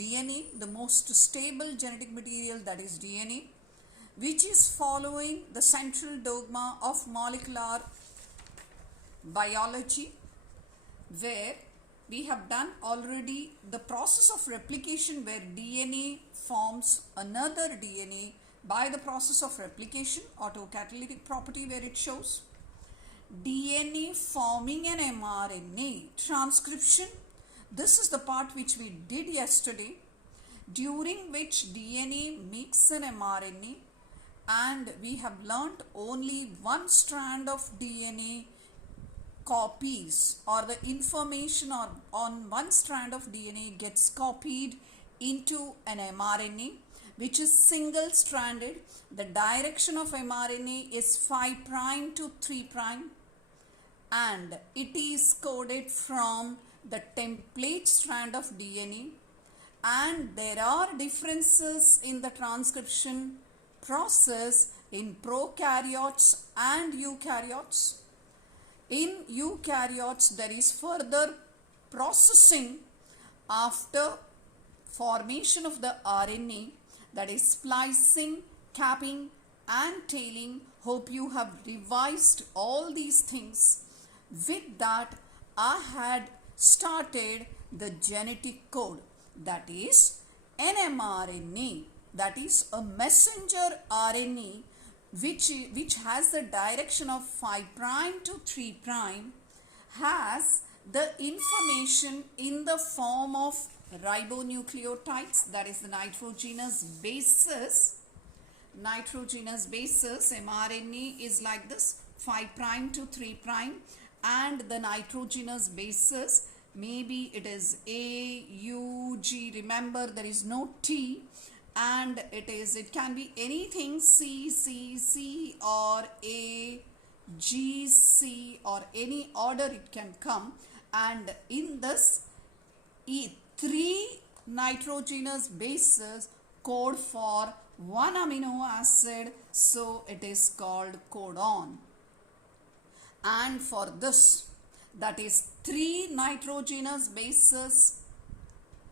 DNA, the most stable genetic material, that is DNA, which is following the central dogma of molecular biology, where we have done already the process of replication, where DNA forms another DNA by the process of replication, autocatalytic property, where it shows DNA forming an mRNA, transcription. This is the part which we did yesterday, during which DNA makes an mRNA, and we have learnt only one strand of DNA copies, or the information on one strand of DNA gets copied into an mRNA, which is single stranded. The direction of mRNA is 5' to 3', and it is coded from the template strand of DNA, and there are differences in the transcription process in prokaryotes and eukaryotes. In eukaryotes, there is further processing after formation of the RNA, that is splicing, capping and tailing. Hope you have revised all these things. With that, I had started the genetic code, that is an mRNA, that is a messenger RNA which has the direction of 5' to 3', has the information in the form of ribonucleotides, that is the nitrogenous bases. Nitrogenous bases, mRNA is like this, 5' to 3', and the nitrogenous bases, maybe it is A, U, G, remember there is no T, and it can be anything, C, C, C, or A, G, C, or any order it can come. And in this, 3 nitrogenous bases code for one amino acid, so it is called codon. And for this, that is 3 nitrogenous bases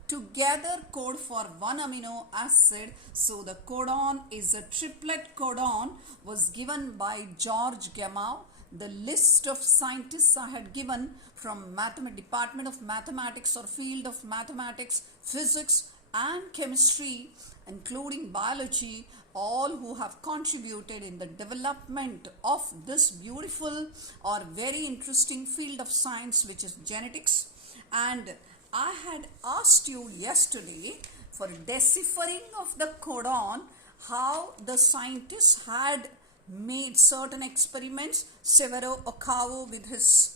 together code for one amino acid, so the codon is a triplet codon, was given by George Gamow. The list of scientists I had given from Department of Mathematics or field of mathematics, physics and chemistry, including biology, all who have contributed in the development of this beautiful or very interesting field of science, which is genetics. And I had asked you yesterday for deciphering of the codon, how the scientists had made certain experiments. Severo Okawo with his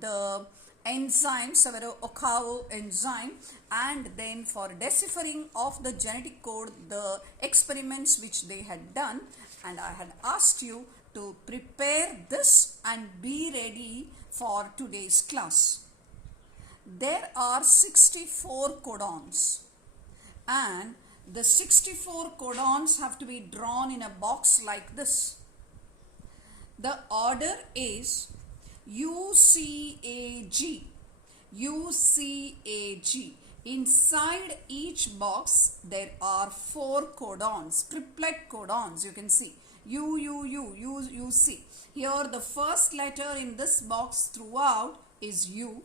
the enzyme, Severo Okawo enzyme, and then for deciphering of the genetic code, the experiments which they had done, and I had asked you to prepare this and be ready for today's class. There are 64 codons, and the 64 codons have to be drawn in a box like this. The order is UCAG, UCAG. Inside each box there are 4 codons, triplet codons, you can see. UC. Here the first letter in this box throughout is U.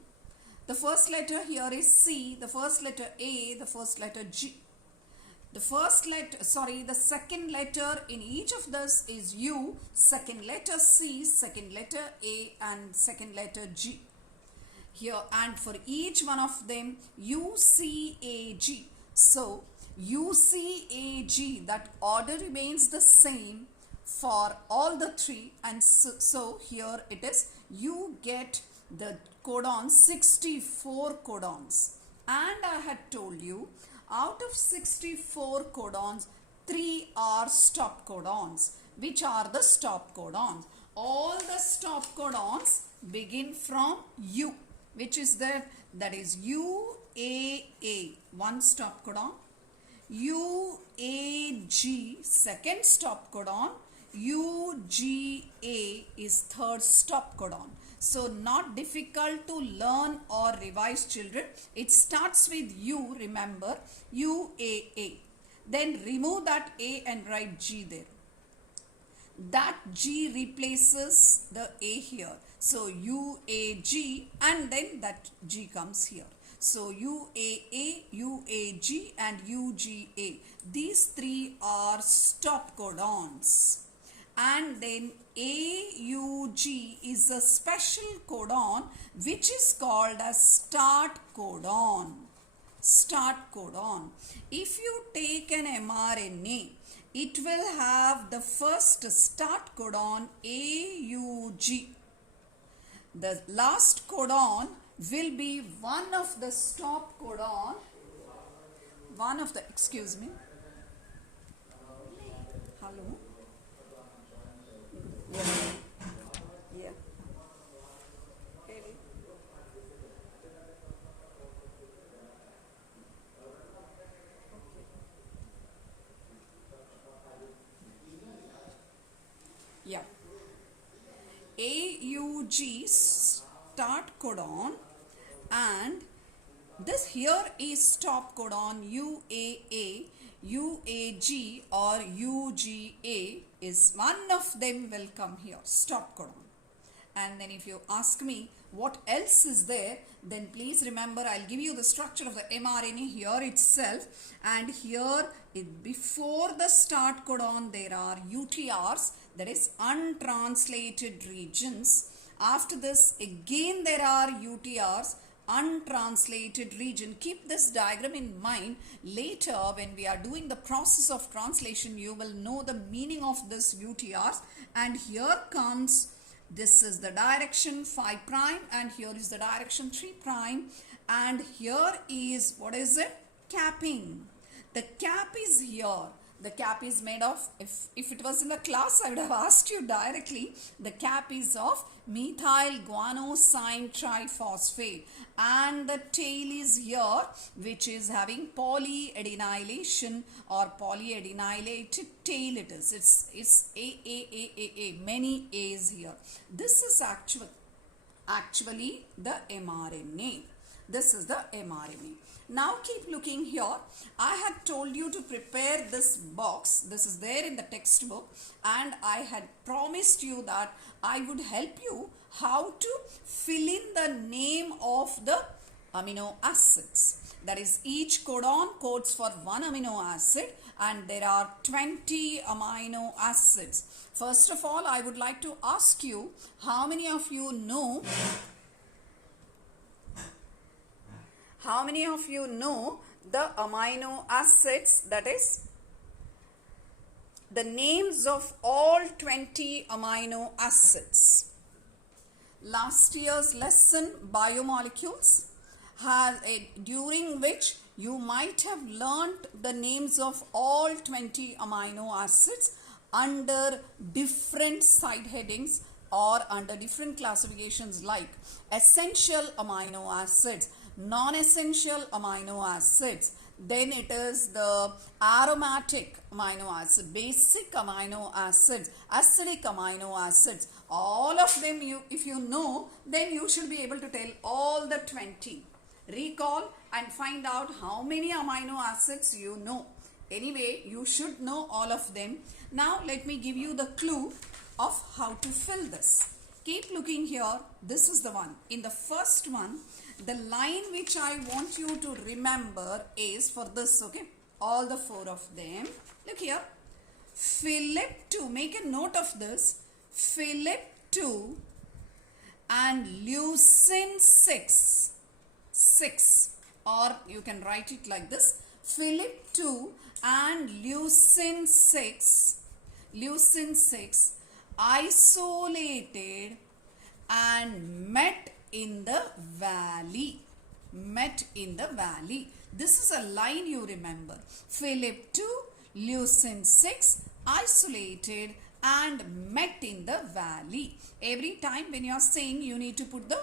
The first letter here is C, the first letter A, the first letter G. The second letter in each of this is U, second letter C, second letter A, and second letter G. Here, and for each one of them, UCAG. So, UCAG, that order remains the same for all the 3, and so here it is, you get the codon 64 codons. And I had told you, out of 64 codons, 3 are stop codons. Which are the stop codons? All the stop codons begin from U, which is that is UAA, one stop codon, UAG, second stop codon, UGA is third stop codon. So not difficult to learn or revise, children. It starts with U, remember, UAA. Then remove that A and write G there. That G replaces the A here. So UAG and then that G comes here. So UAA, UAG and UGA. These three are stop codons. And then AUG is a special codon which is called as start codon. Start codon. If you take an mRNA, it will have the first start codon AUG. The last codon will be one of the stop codon, excuse me. Hello? Yeah. Yeah. AUG start codon and this here is stop codon UAA, UAG or UGA is one of them will come here, stop codon. And then if you ask me what else is there, then please remember I'll give you the structure of the mRNA here itself, and here before the start codon there are UTRs, that is untranslated regions. After this again there are UTRs, untranslated region. Keep this diagram in mind. Later when we are doing the process of translation, you will know the meaning of this UTRs. And here comes, this is the direction 5 prime and here is the direction 3 prime, and here is, what is it? Capping. The cap is here. The cap is made of, if it was in the class I would have asked you directly, the cap is of methyl guanosine triphosphate, and the tail is here which is having polyadenylation or polyadenylated tail. It is, it's A, many A's here. This is actually the mRNA. This is the mRNA. Now keep looking here. I had told you to prepare this box. This is there in the textbook, and I had promised you that I would help you how to fill in the name of the amino acids. That is, each codon codes for one amino acid and there are 20 amino acids. First of all, I would like to ask you, how many of you know the amino acids, that is the names of all 20 amino acids? Last year's lesson, biomolecules, during which you might have learnt the names of all 20 amino acids under different side headings or under different classifications like essential amino acids, non-essential amino acids, then it is the aromatic amino acid, basic amino acids, acidic amino acids. All of them, if you know, then you should be able to tell all the 20. Recall and find out how many amino acids you know. Anyway, you should know all of them. Now let me give you the clue of how to fill this. Keep looking here. This is the one. In the first one, the line which I want you to remember is for this, okay? All the 4 of them. Look here. Philip 2. Make a note of this. Philip 2 and leucine 6. 6. Or you can write it like this. Philip 2 and leucine 6. Leucine 6 isolated and met in the valley. Met in the valley. This is a line you remember. Philip 2, leucine 6, isolated and met in the valley. Every time when you are saying, you need to put the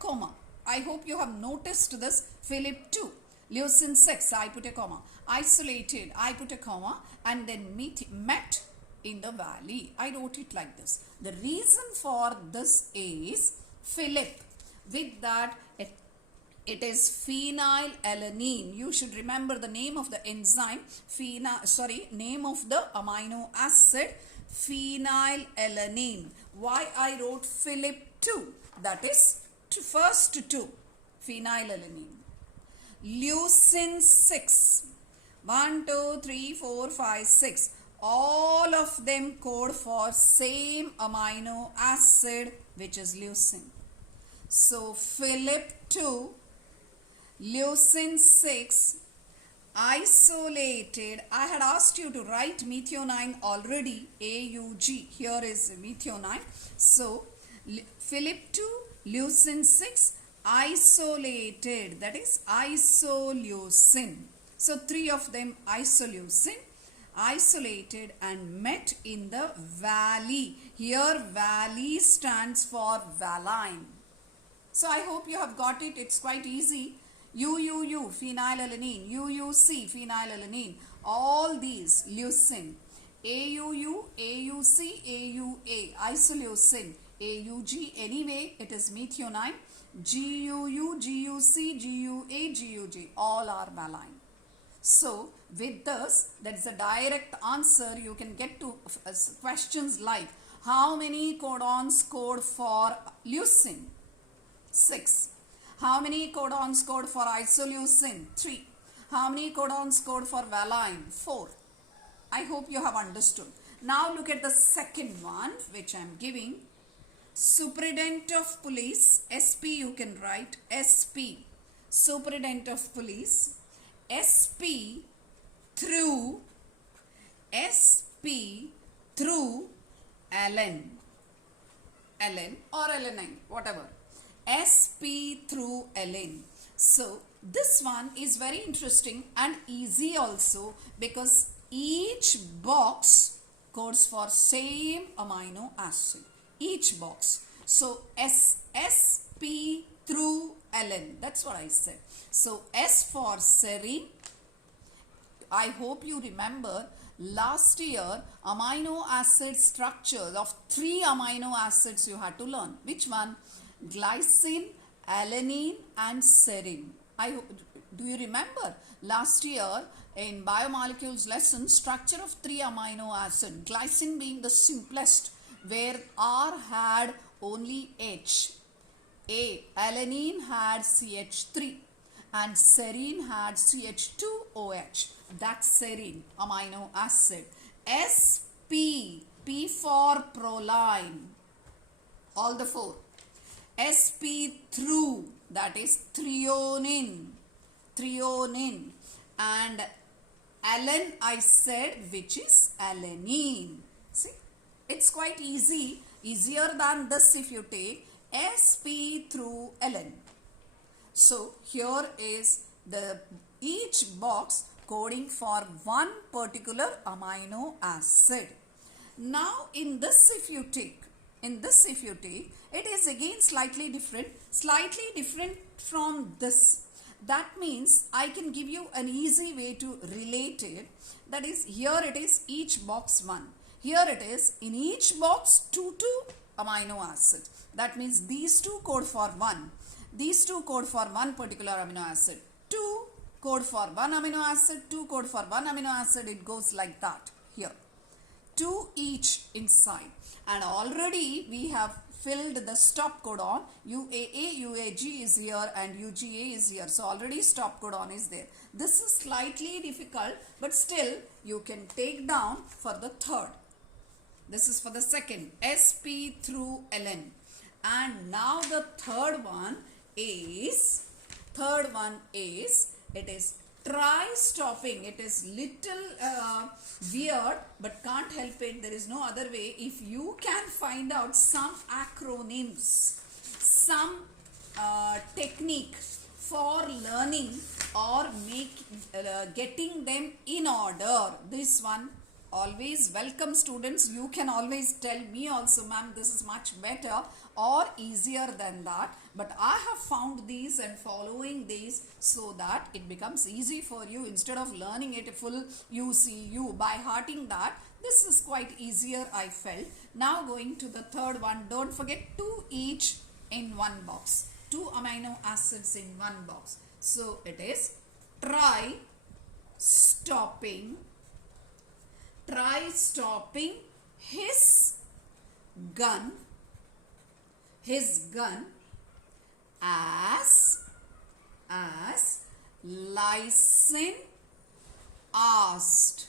comma. I hope you have noticed this. Philip 2, leucine 6, I put a comma. Isolated, I put a comma, and then met in the valley. I wrote it like this. The reason for this is, Philip. With that, it is phenylalanine. You should remember the name of the enzyme, name of the amino acid, phenylalanine. Why I wrote Philip 2? That is first 2, phenylalanine. Leucine 6. 1, 2, 3, 4, 5, 6. All of them code for same amino acid, which is leucine. So Philip 2, leucine 6, isolated. I had asked you to write methionine already, AUG. Here is methionine. So Philip 2, leucine 6, isolated. That is isoleucine. So 3 of them isoleucine, isolated and met in the valley. Here valley stands for valine. So I hope you have got it. It's quite easy. UUU, phenylalanine. UUC, phenylalanine. All these leucine. AUU, AUC, AUA, isoleucine. AUG, anyway, it is methionine. GUU, GUC, GUA, GUG. All are valine. So with this, that is a direct answer. You can get to questions like, how many codons code for leucine? 6. How many codons code for isoleucine? 3. How many codons code for valine? 4. I hope you have understood. Now look at the second one, which I am giving. Superintendent of Police, SP you can write, SP. Superintendent of Police, SP through Ln or alanine, whatever. SP through Ln. So this one is very interesting and easy also, because each box codes for same amino acid. Each box. So SP through Ln. That's what I said. So S for serine. I hope you remember last year amino acid structures of 3 amino acids you had to learn. Which one? Glycine, alanine and serine. Do you remember last year in biomolecules lesson, structure of 3 amino acid, glycine being the simplest, where R had only H, alanine had CH3 and serine had CH2OH. That's serine amino acid. SP, P for proline, all the 4. SP through, that is threonine, and Ln I said, which is alanine. See, it's quite easy, easier than this if you take SP through Ln. So here is the each box coding for one particular amino acid. Now in this if you take, it is again slightly different from this. That means I can give you an easy way to relate it. That is, here it is each box 1. Here it is in each box 2 amino acid. That means these 2 code for 1. These 2 code for one particular amino acid. 2 code for one amino acid, 2 code for one amino acid. It goes like that here. 2 each inside. And already we have filled the stop codon. UAA, UAG is here and UGA is here. So already stop codon is there. This is slightly difficult, but still you can take down for the third. This is for the second, SP through Ln. And now the third one is, it is tri-stopping. It is little weird, but can't help it. There is no other way. If you can find out some acronyms, some technique for learning or getting them in order, this one always welcome. Students, you can always tell me also, ma'am, this is much better or easier than that, but I have found these and following these so that it becomes easy for you. Instead of learning it full UCU by hearting that, this is quite easier, I felt. Now going to the third one, don't forget 2 each in one box. 2 amino acids in one box. So it is try stopping his gun as lysine asked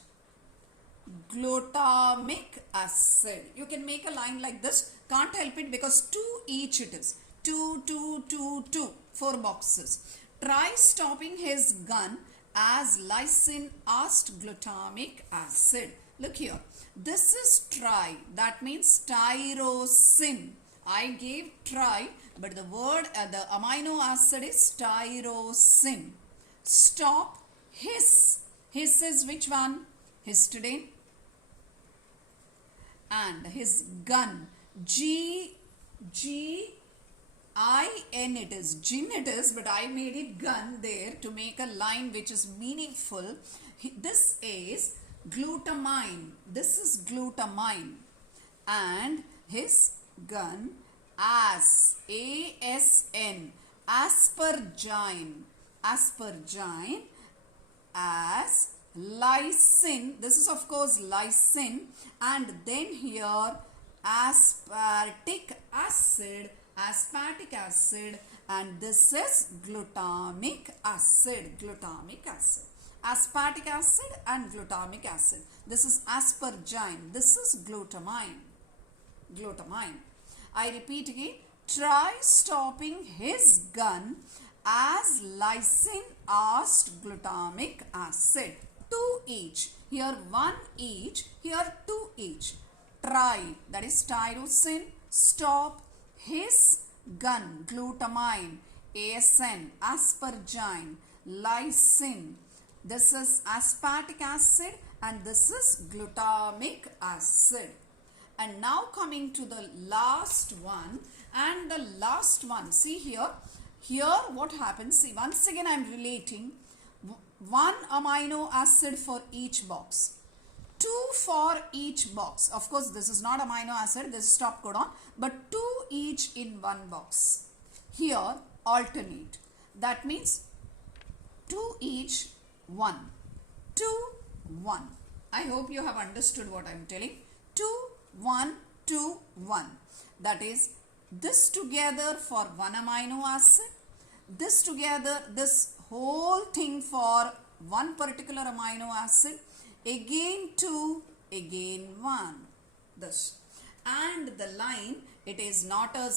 glutamic acid. You can make a line like this. Can't help it because 2 each it is. 2, 2, 2, 2. 4 boxes. Try stopping his gun as lysine asked glutamic acid. Look here. This is try. That means tyrosine. I gave try, but the word, the amino acid is tyrosine. Stop his. His is which one? Histidine. And his gun. G-I-N it is. Gin it is, but I made it gun there to make a line which is meaningful. This is glutamine. This is glutamine. And his gun as A-S-N. Aspergine. Aspergine as lysine. This is of course lysine, and then here aspartic acid, and this is glutamic acid. Aspartic acid and glutamic acid. This is aspergine. This is glutamine. I repeat again. Try stopping his gun as lysine asked glutamic acid. 2 each. Here 1 each. Here 2 each. Try, that is tyrosine. Stop his gun, glutamine. ASN, aspergine. Lysine. This is aspartic acid and this is glutamic acid. And now coming to the last one, and the last one, see here what happens, see once again I am relating 1 amino acid for each box, 2 for each box. Of course this is not amino acid, this is stop codon, but 2 each in one box. Here alternate, that means 2 each, 1, 2, 1. I hope you have understood what I am telling. 2, 1, 2, 1. That is this together for 1 amino acid, this together, this whole thing for one particular amino acid, again 2, again 1. This. And the line, it is not a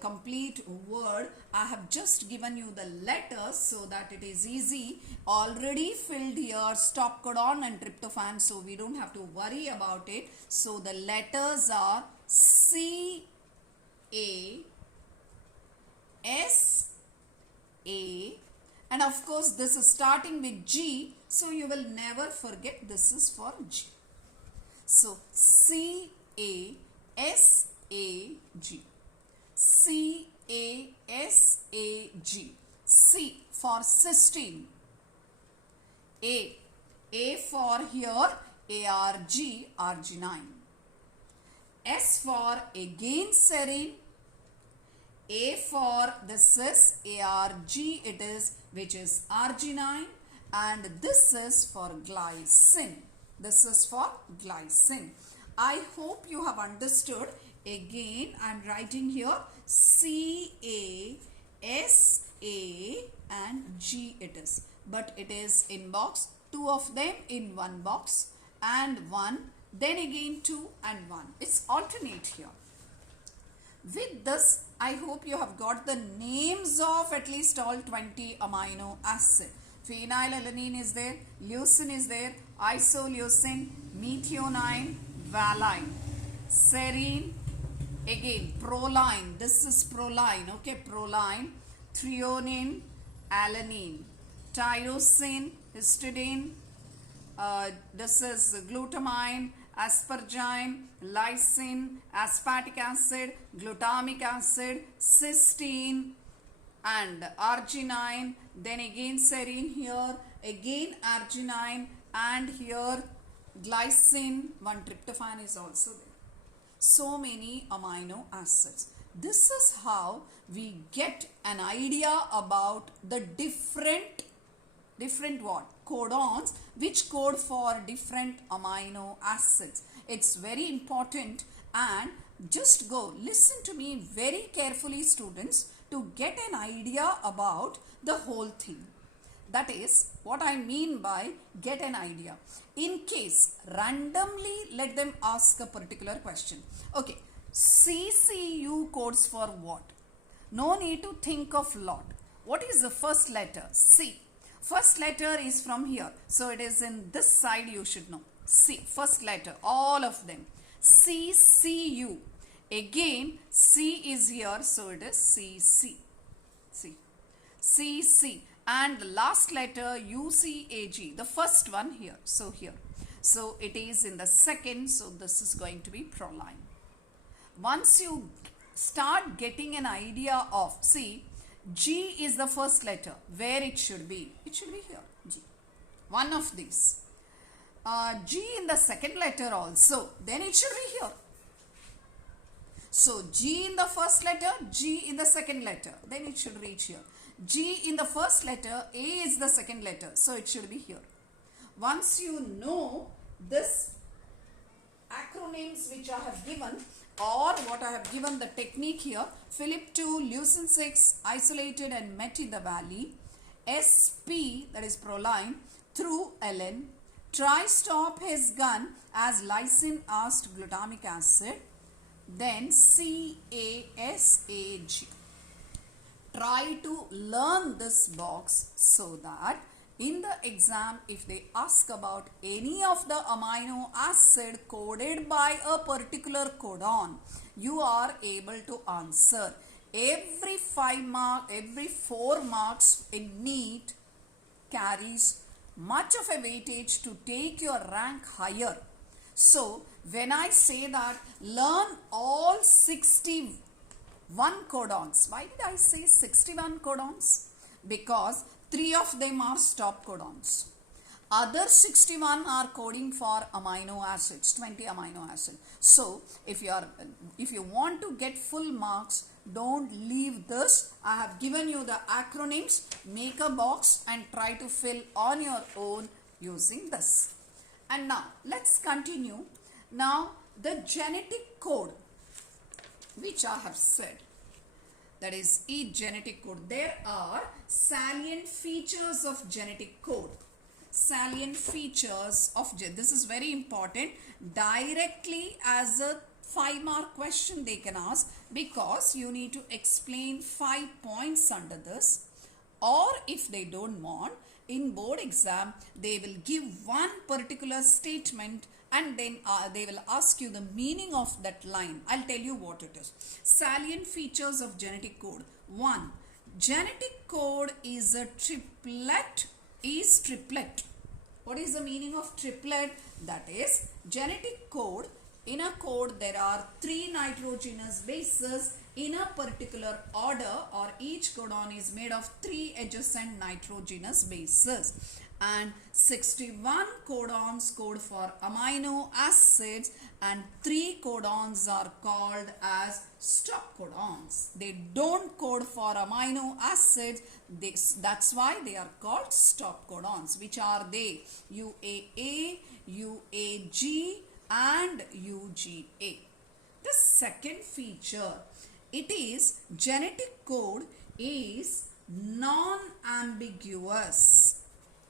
complete word. I have just given you the letters so that it is easy. Already filled here stop codon and tryptophan, so we don't have to worry about it. So the letters are C, A, S, A, and of course this is starting with G, so you will never forget this is for G. So C, A, S, A, G. C, A, S, A, G. C for cysteine. A for here, ARG, arginine. S for again serine. A for this is ARG, it is, which is arginine, and this is for glycine. This is for glycine. I hope you have understood. Again I am writing here C, A, S, A and G it is, but it is in box, 2 of them in one box, and 1, then again 2 and 1. It's alternate here. With this, I hope you have got the names of at least all 20 amino acid. Phenylalanine is there, leucine is there, isoleucine, methionine, valine, serine, again proline, this is proline, okay, proline, threonine, alanine, tyrosine, histidine, this is glutamine, aspargine, lysine, aspartic acid, glutamic acid, cysteine and arginine, then again serine here, again arginine, and here glycine, 1 tryptophan is also there. So many amino acids. This is how we get an idea about the different what? Codons which code for different amino acids. It's very important, and just go listen to me very carefully, students, to get an idea about the whole thing. That is what I mean by get an idea. In case randomly let them ask a particular question. Okay, CCU codes for what? No need to think of lot. What is the first letter? C. First letter is from here. So it is in this side, you should know. C. First letter. All of them. CCU. Again, C is here. So it is CC. C. CC. And the last letter UCAG. The first one here. So here. So it is in the second. So this is going to be proline. Once you start getting an idea of, see, G is the first letter. Where it should be? It should be here. G. One of these. G in the second letter also. Then it should be here. So G in the first letter, G in the second letter. Then it should reach here. G in the first letter, A is the second letter. So it should be here. Once you know this acronyms which I have given, or what I have given the technique here, Philip 2, Leucine 6, isolated and met in the valley, SP, that is proline, through Ln, try stop his gun as lysine asked glutamic acid, then CASAG. Try to learn this box so that in the exam, if they ask about any of the amino acid coded by a particular codon, you are able to answer. Every 4 marks in NEET carries much of a weightage to take your rank higher. So, when I say that learn all 61 codons, why did I say 61 codons? Because 3 of them are stop codons. Other 61 are coding for amino acids, 20 amino acids. So, if you want to get full marks, don't leave this. I have given you the acronyms. Make a box and try to fill on your own using this. And now, let's continue. Now, the genetic code, which I have said, that is each genetic code. There are salient features of genetic code. Salient features of this is very important. Directly as a 5-mark question they can ask, because you need to explain 5 points under this. Or if they don't want, in board exam they will give one particular statement and then they will ask you the meaning of that line. I'll tell you what it is. Salient features of genetic code. 1. Genetic code is a triplet. What is the meaning of triplet? That is, genetic code, in a code there are 3 nitrogenous bases in a particular order, or each codon is made of 3 adjacent nitrogenous bases. And 61 codons code for amino acids, and 3 codons are called as stop codons. They don't code for amino acids. That's why they are called stop codons. Which are they? UAA, UAG and UGA. The second feature, it is genetic code is non-ambiguous.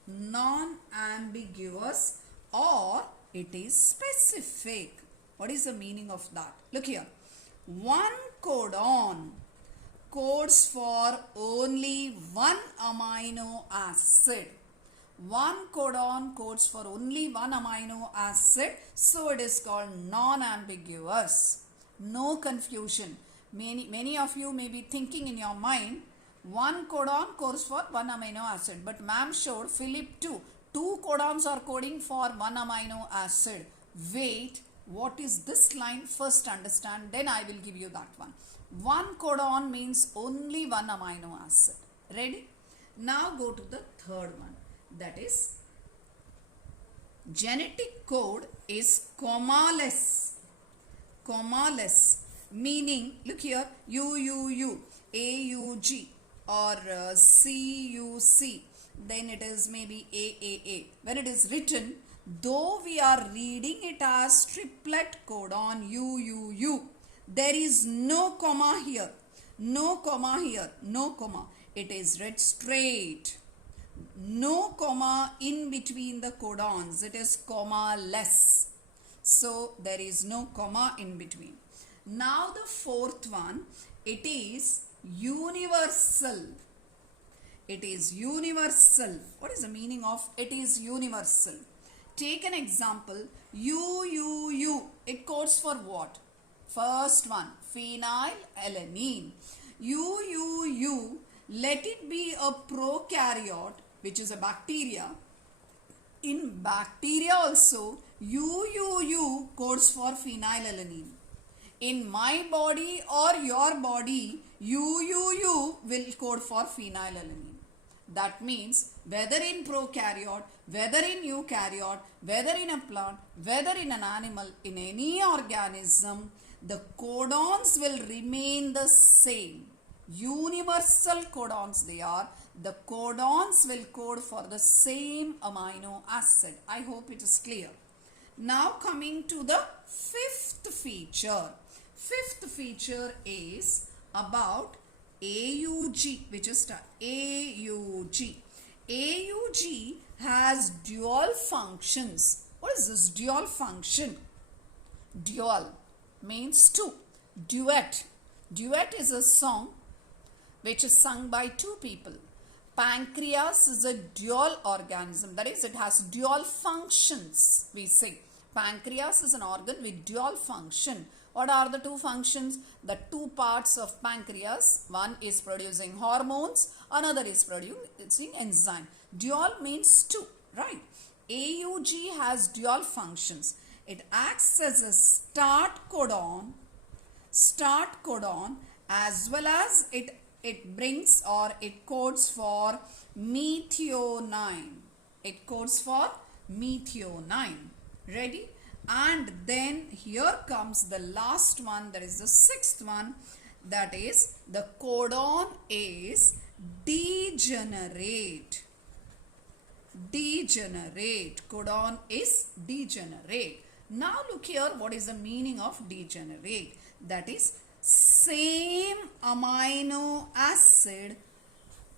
Non-ambiguous, or it is specific. What is the meaning of that? Look here. One codon codes for only one amino acid. One codon codes for only one amino acid, so it is called non-ambiguous. No confusion. Many of you may be thinking in your mind, one codon codes for one amino acid, but ma'am showed Philip 2 codons are coding for one amino acid. Wait, what is this line? First understand, then I will give you that one. One codon means only one amino acid. Ready? Now go to the third one. That is, genetic code is commaless. Commaless. Meaning, look here, UUU, AUG or CUC, then it is maybe AAA. When it is written, though we are reading it as triplet codon UUU, there is no comma here, no comma here, no comma. It is read straight. No comma in between the codons. It is comma less. So there is no comma in between. Now the fourth one, it is universal. It is universal. What is the meaning of it is universal? Take an example. UUU. It codes for what? First one, phenylalanine. UUU, let it be a prokaryote, which is a bacteria. In bacteria also, UUU codes for phenylalanine. In my body or your body, UUU will code for phenylalanine. That means whether in prokaryote, whether in eukaryote, whether in a plant, whether in an animal, in any organism, the codons will remain the same. Universal codons they are. The codons will code for the same amino acid. I hope it is clear. Now coming to the fifth feature. Fifth feature is about AUG, which is AUG. AUG has dual functions. What is this dual function? Dual means two. Duet. Duet is a song which is sung by two people. Pancreas is a dual organism. That is, it has dual functions, we say. Pancreas is an organ with dual function. What are the two functions? The two parts of pancreas. One is producing hormones, another is producing enzyme. Dual means two, right? AUG has dual functions. It acts as a start codon, as well as it brings or it codes for methionine. It codes for methionine. Ready? And then here comes the last one, that is the sixth one, that is the codon is degenerate. Degenerate. Codon is degenerate. Now look here, what is the meaning of degenerate? That is, same amino acid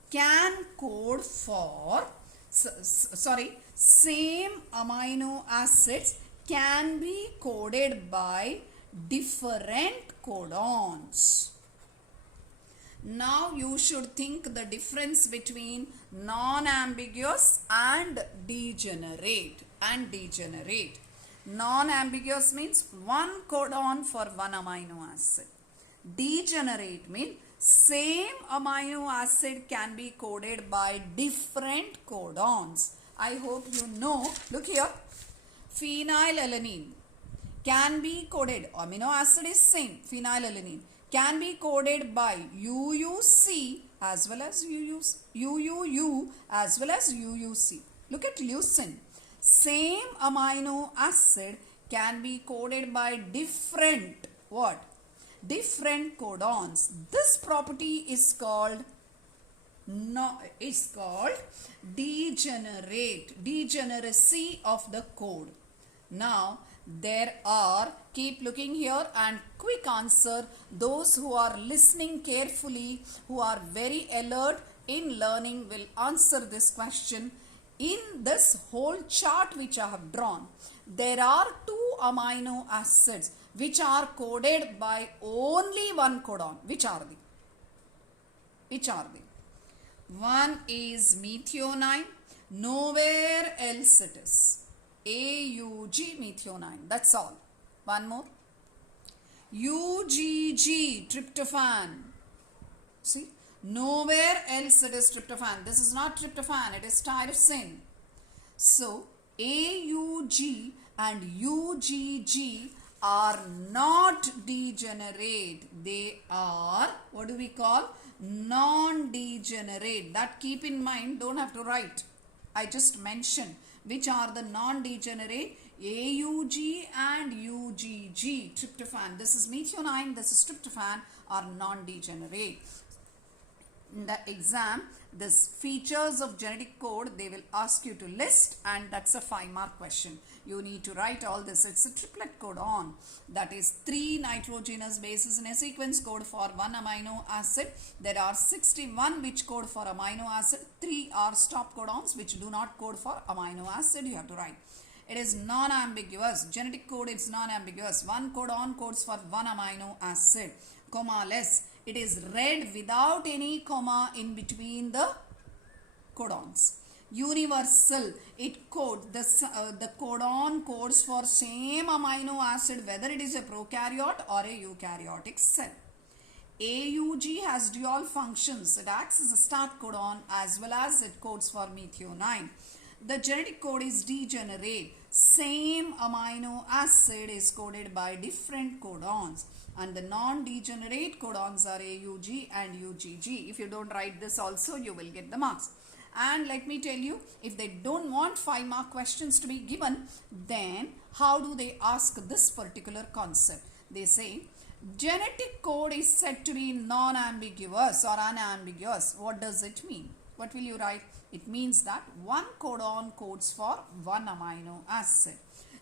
can code for, same amino acids can be coded by different codons. Now you should think the difference between non-ambiguous and degenerate. Non-ambiguous means one codon for one amino acid. Degenerate means same amino acid can be coded by different codons. I hope you know. Look here. Phenylalanine can be coded, amino acid is same, phenylalanine can be coded by UUC as well as UUU as well as UUC. Look at leucine. Same amino acid can be coded by different what? Different codons. This property is called degeneracy of the code. Now there are, keep looking here and quick answer. Those who are listening carefully, who are very alert in learning, will answer this question. In this whole chart which I have drawn, there are two amino acids which are coded by only one codon. Which are they? One is methionine, nowhere else it is. AUG, methionine, that's all. One more. UGG, tryptophan. See, nowhere else it is tryptophan. This is not tryptophan, it is tyrosine. So, AUG and UGG are not degenerate. They are, what do we call? Non-degenerate. That keep in mind, don't have to write. I just mentioned. Which are the non-degenerate? AUG and UGG, tryptophan. This is methionine, this is tryptophan, are non-degenerate. In the exam, this features of genetic code, they will ask you to list, and that's a 5-mark question. You need to write all this. It's a triplet codon, that is 3 nitrogenous bases in a sequence code for 1 amino acid. There are 61 which code for amino acid. 3 are stop codons which do not code for amino acid. You have to write. It is non-ambiguous. Genetic code is non-ambiguous. 1 codon codes for 1 amino acid. Comma-less. It is read without any comma in between the codons. Universal. It codes, the codon codes for same amino acid whether it is a prokaryote or a eukaryotic cell. AUG has dual functions. It acts as a start codon as well as it codes for methionine. The genetic code is degenerate. Same amino acid is coded by different codons. And the non-degenerate codons are AUG and UGG. If you don't write this also, you will get the marks. And let me tell you, if they don't want 5-mark questions to be given, then how do they ask this particular concept? They say, genetic code is said to be non-ambiguous or unambiguous. What does it mean? What will you write? It means that 1 codon codes for 1 amino acid.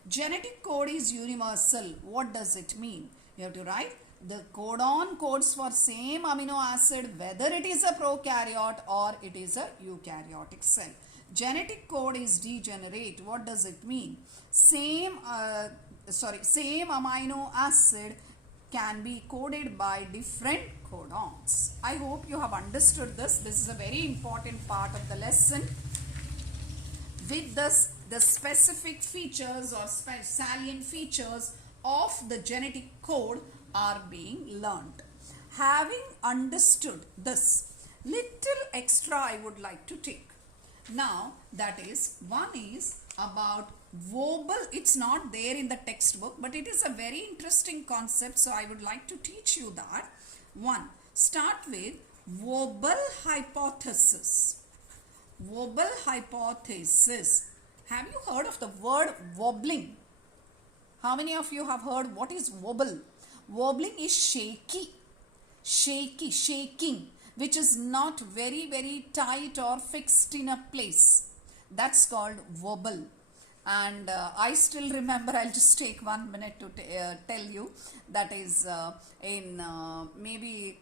Genetic code is universal. What does it mean? You have to write the codon codes for same amino acid whether it is a prokaryote or it is a eukaryotic cell. Genetic code is degenerate. What does it mean? Same amino acid can be coded by different codons. I hope you have understood this. This is a very important part of the lesson. With this, the specific features or salient features of the genetic code are being learnt. Having understood this, little extra I would like to take. Now, that is, one is about Vobel. It's not there in the textbook, but it is a very interesting concept, so I would like to teach you that. One, start with Vobel hypothesis. Vobel hypothesis. Have you heard of the word wobbling? How many of you have heard what is wobble? Wobbling is shaking, which is not very tight or fixed in a place. That's called wobble. And I still remember, I'll just take 1 minute to tell you, that is in maybe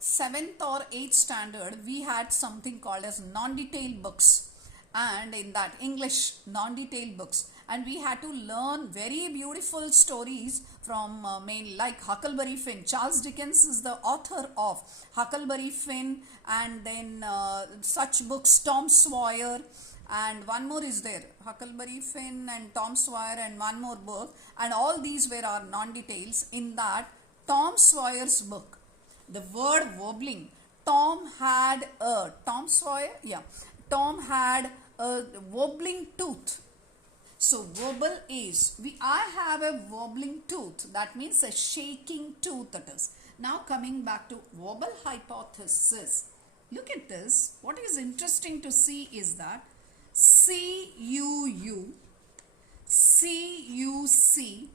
7th or 8th standard, we had something called as non-detailed books. And in that English non-detailed books, and we had to learn very beautiful stories from main like Huckleberry Finn. Charles Dickens is the author of Huckleberry Finn, and then such books, Tom Sawyer, and one more is there, Huckleberry Finn and Tom Sawyer, and one more book, and all these were our non-details. In that Tom Sawyer's book, the word wobbling, Tom had a wobbling tooth. So wobble is, I have a wobbling tooth. That means a shaking tooth it is. Now coming back to wobble hypothesis. Look at this. What is interesting to see is that CUU, CUC,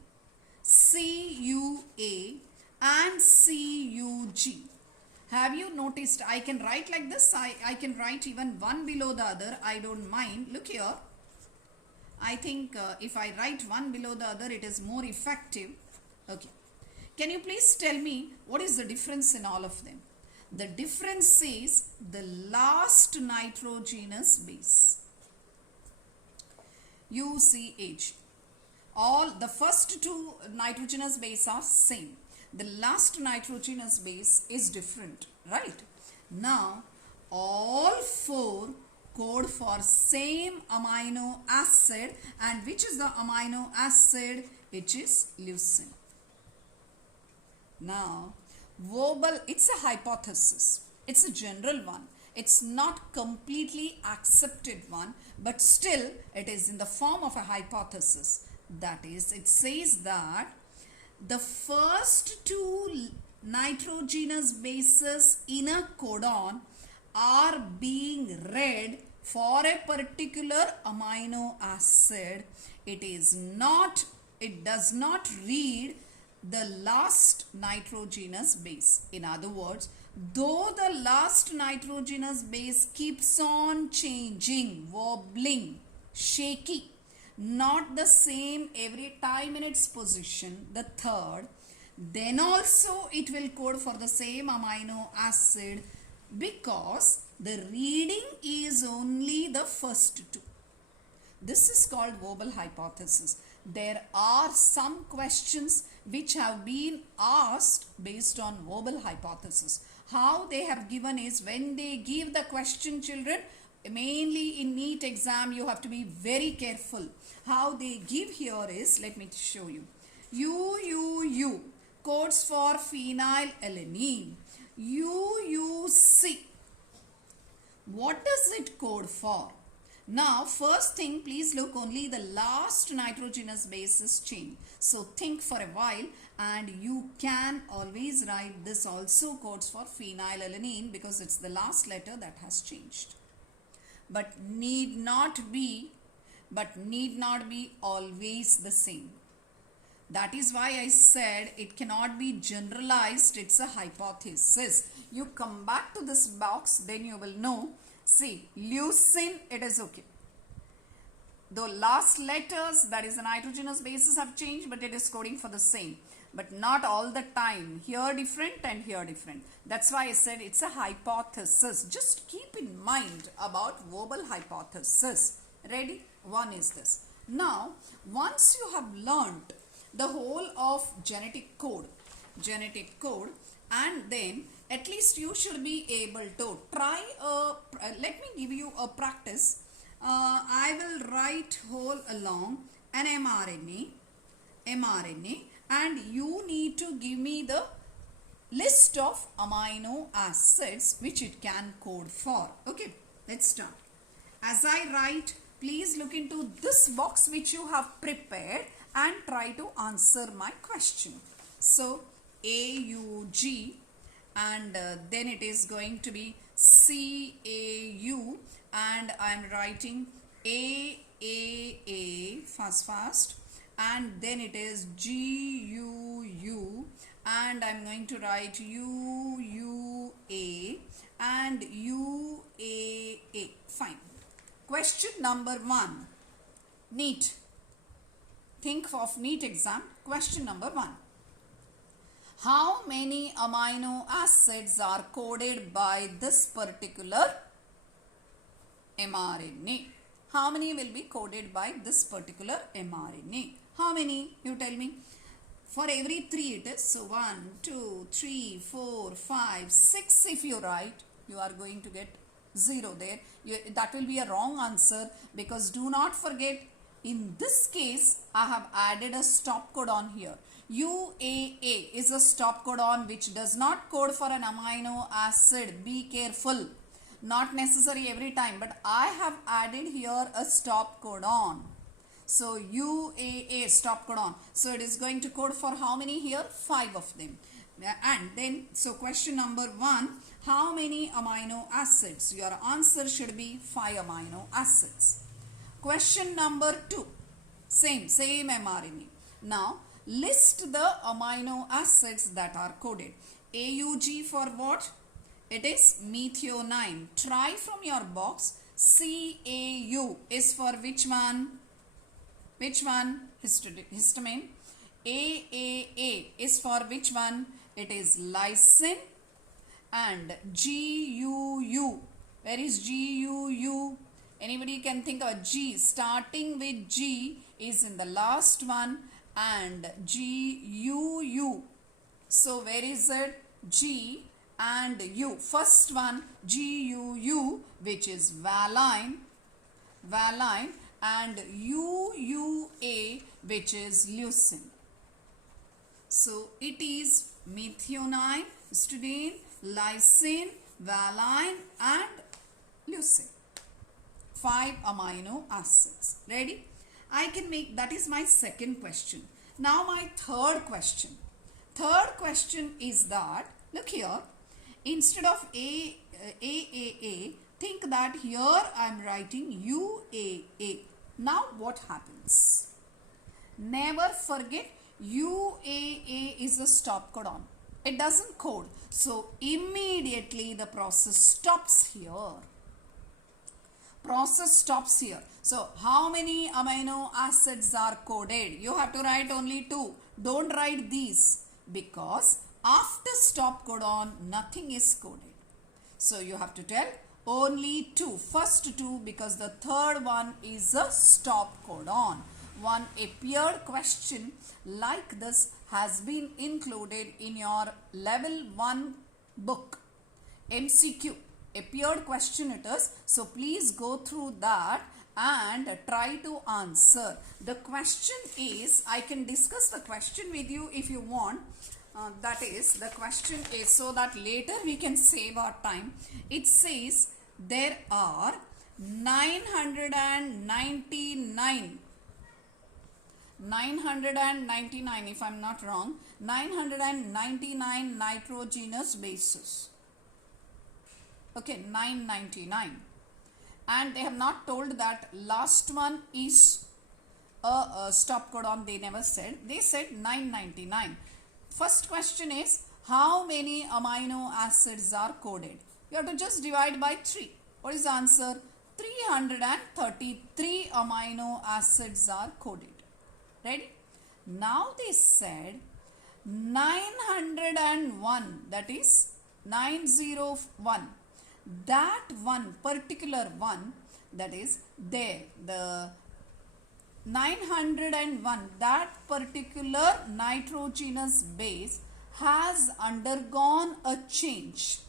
CUA and CUG. Have you noticed? I can write like this. I can write even one below the other. I don't mind. Look here. I think if I write one below the other, it is more effective. Okay. Can you please tell me what is the difference in all of them? The difference is the last nitrogenous base. UCH. All the first two nitrogenous base are same. The last nitrogenous base is different, right? Now, all four code for same amino acid, and which is the amino acid? It is leucine. Now, wobble, it's a hypothesis. It's a general one. It's not completely accepted one, but still it is in the form of a hypothesis. That is, it says that the first two nitrogenous bases in a codon are being read For a particular amino acid, it does not read the last nitrogenous base. In other words, though the last nitrogenous base keeps on changing, wobbling, shaky, not the same every time in its position, the third, then also it will code for the same amino acid because the reading is only the first two. This is called Wobble hypothesis. There are some questions which have been asked based on Wobble hypothesis. How they have given is, when they give the question, children, mainly in NEET exam, you have to be very careful. How they give here is, let me show you. UUU codes for phenylalanine. UUC, what does it code for? Now, first thing, please look, only the last nitrogenous base is changed. So, think for a while, and you can always write this also codes for phenylalanine because it's the last letter that has changed. But need not be always the same. That is why I said it cannot be generalized. It's a hypothesis. You come back to this box, then you will know. See, leucine, it is okay. The last letters, that is the nitrogenous bases, have changed, but it is coding for the same. But not all the time. Here different and here different. That's why I said it's a hypothesis. Just keep in mind about Wobble hypothesis. Ready? One is this. Now, once you have learnt the whole of genetic code, and then at least you should be able to try let me give you a practice. I will write whole along an mRNA, and you need to give me the list of amino acids which it can code for. Okay, let's start. As I write, please look into this box which you have prepared and try to answer my question. So, AUG, and then it is going to be CAU, and I am writing AAA fast, and then it is GUU, and I am going to write UUA and UAA. Fine. Question number 1. NEET. Think of NEET exam. Question number 1. How many amino acids are coded by this particular mRNA? How many will be coded by this particular mRNA? How many? You tell me. For every 3 it is. So 1, 2, 3, 4, 5, 6 if you write, you are going to get 0 there. That will be a wrong answer, because do not forget, in this case, I have added a stop codon here. UAA is a stop codon which does not code for an amino acid. Be careful. Not necessary every time, but I have added here a stop codon. So UAA stop codon. So it is going to code for how many here? 5 of them. And then, so question number 1, how many amino acids? Your answer should be 5 amino acids. Question number 2, same mRNA. Now, list the amino acids that are coded. AUG for what? It is methionine. Try from your box. CAU is for which one? Which one? Histamine. AAA is for which one? It is lysine. And GUU. Where is GUU? Anybody can think of G. Starting with G is in the last one, and GUU. So where is it? G and U. First one GUU, which is valine, and UUA, which is leucine. So it is methionine, histidine, lysine, valine, and leucine. 5 amino acids. Ready? I can make, that is my second question. Now my third question. Third question is that, look here, instead of AAA, think that here I am writing UAA. Now what happens? Never forget UAA is a stop codon. It doesn't code. So immediately the process stops here. Process stops here. So how many amino acids are coded? You have to write only 2. Don't write these because after stop codon nothing is coded. So you have to tell only 2. First 2 because the third one is a stop codon. One appeared question like this has been included in your level 1 book. MCQ. Appeared question it is. So please go through that and try to answer. The question is, I can discuss the question with you if you want. That is, the question is so that later we can save our time. It says there are 999 if I'm not wrong, 999 nitrogenous bases. Okay, 999. And they have not told that last one is a stop codon. They never said. They said 999. First question is, how many amino acids are coded? You have to just divide by 3. What is the answer? 333 amino acids are coded. Ready? Now they said 901, that is 901. That one particular one, that is there, the 901, that particular nitrogenous base has undergone a change.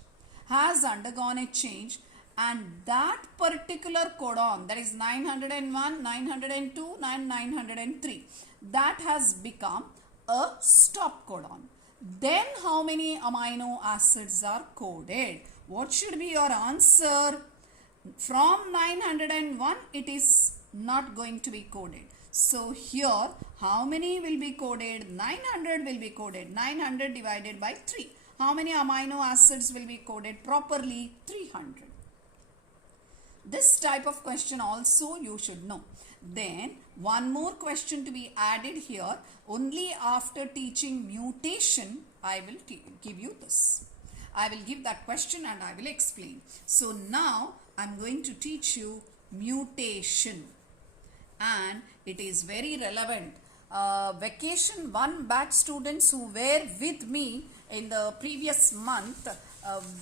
And that particular codon, that is 901, 902, 903, that has become a stop codon. Then how many amino acids are coded? What should be your answer? From 901, it is not going to be coded. So here, how many will be coded? 900 will be coded. 900 divided by 3. How many amino acids will be coded properly? 300. This type of question also you should know. Then one more question to be added here. Only after teaching mutation, I will give you this. I will give that question and I will explain. So now I am going to teach you mutation. And it is very relevant. Vacation 1 batch students who were with me in the previous month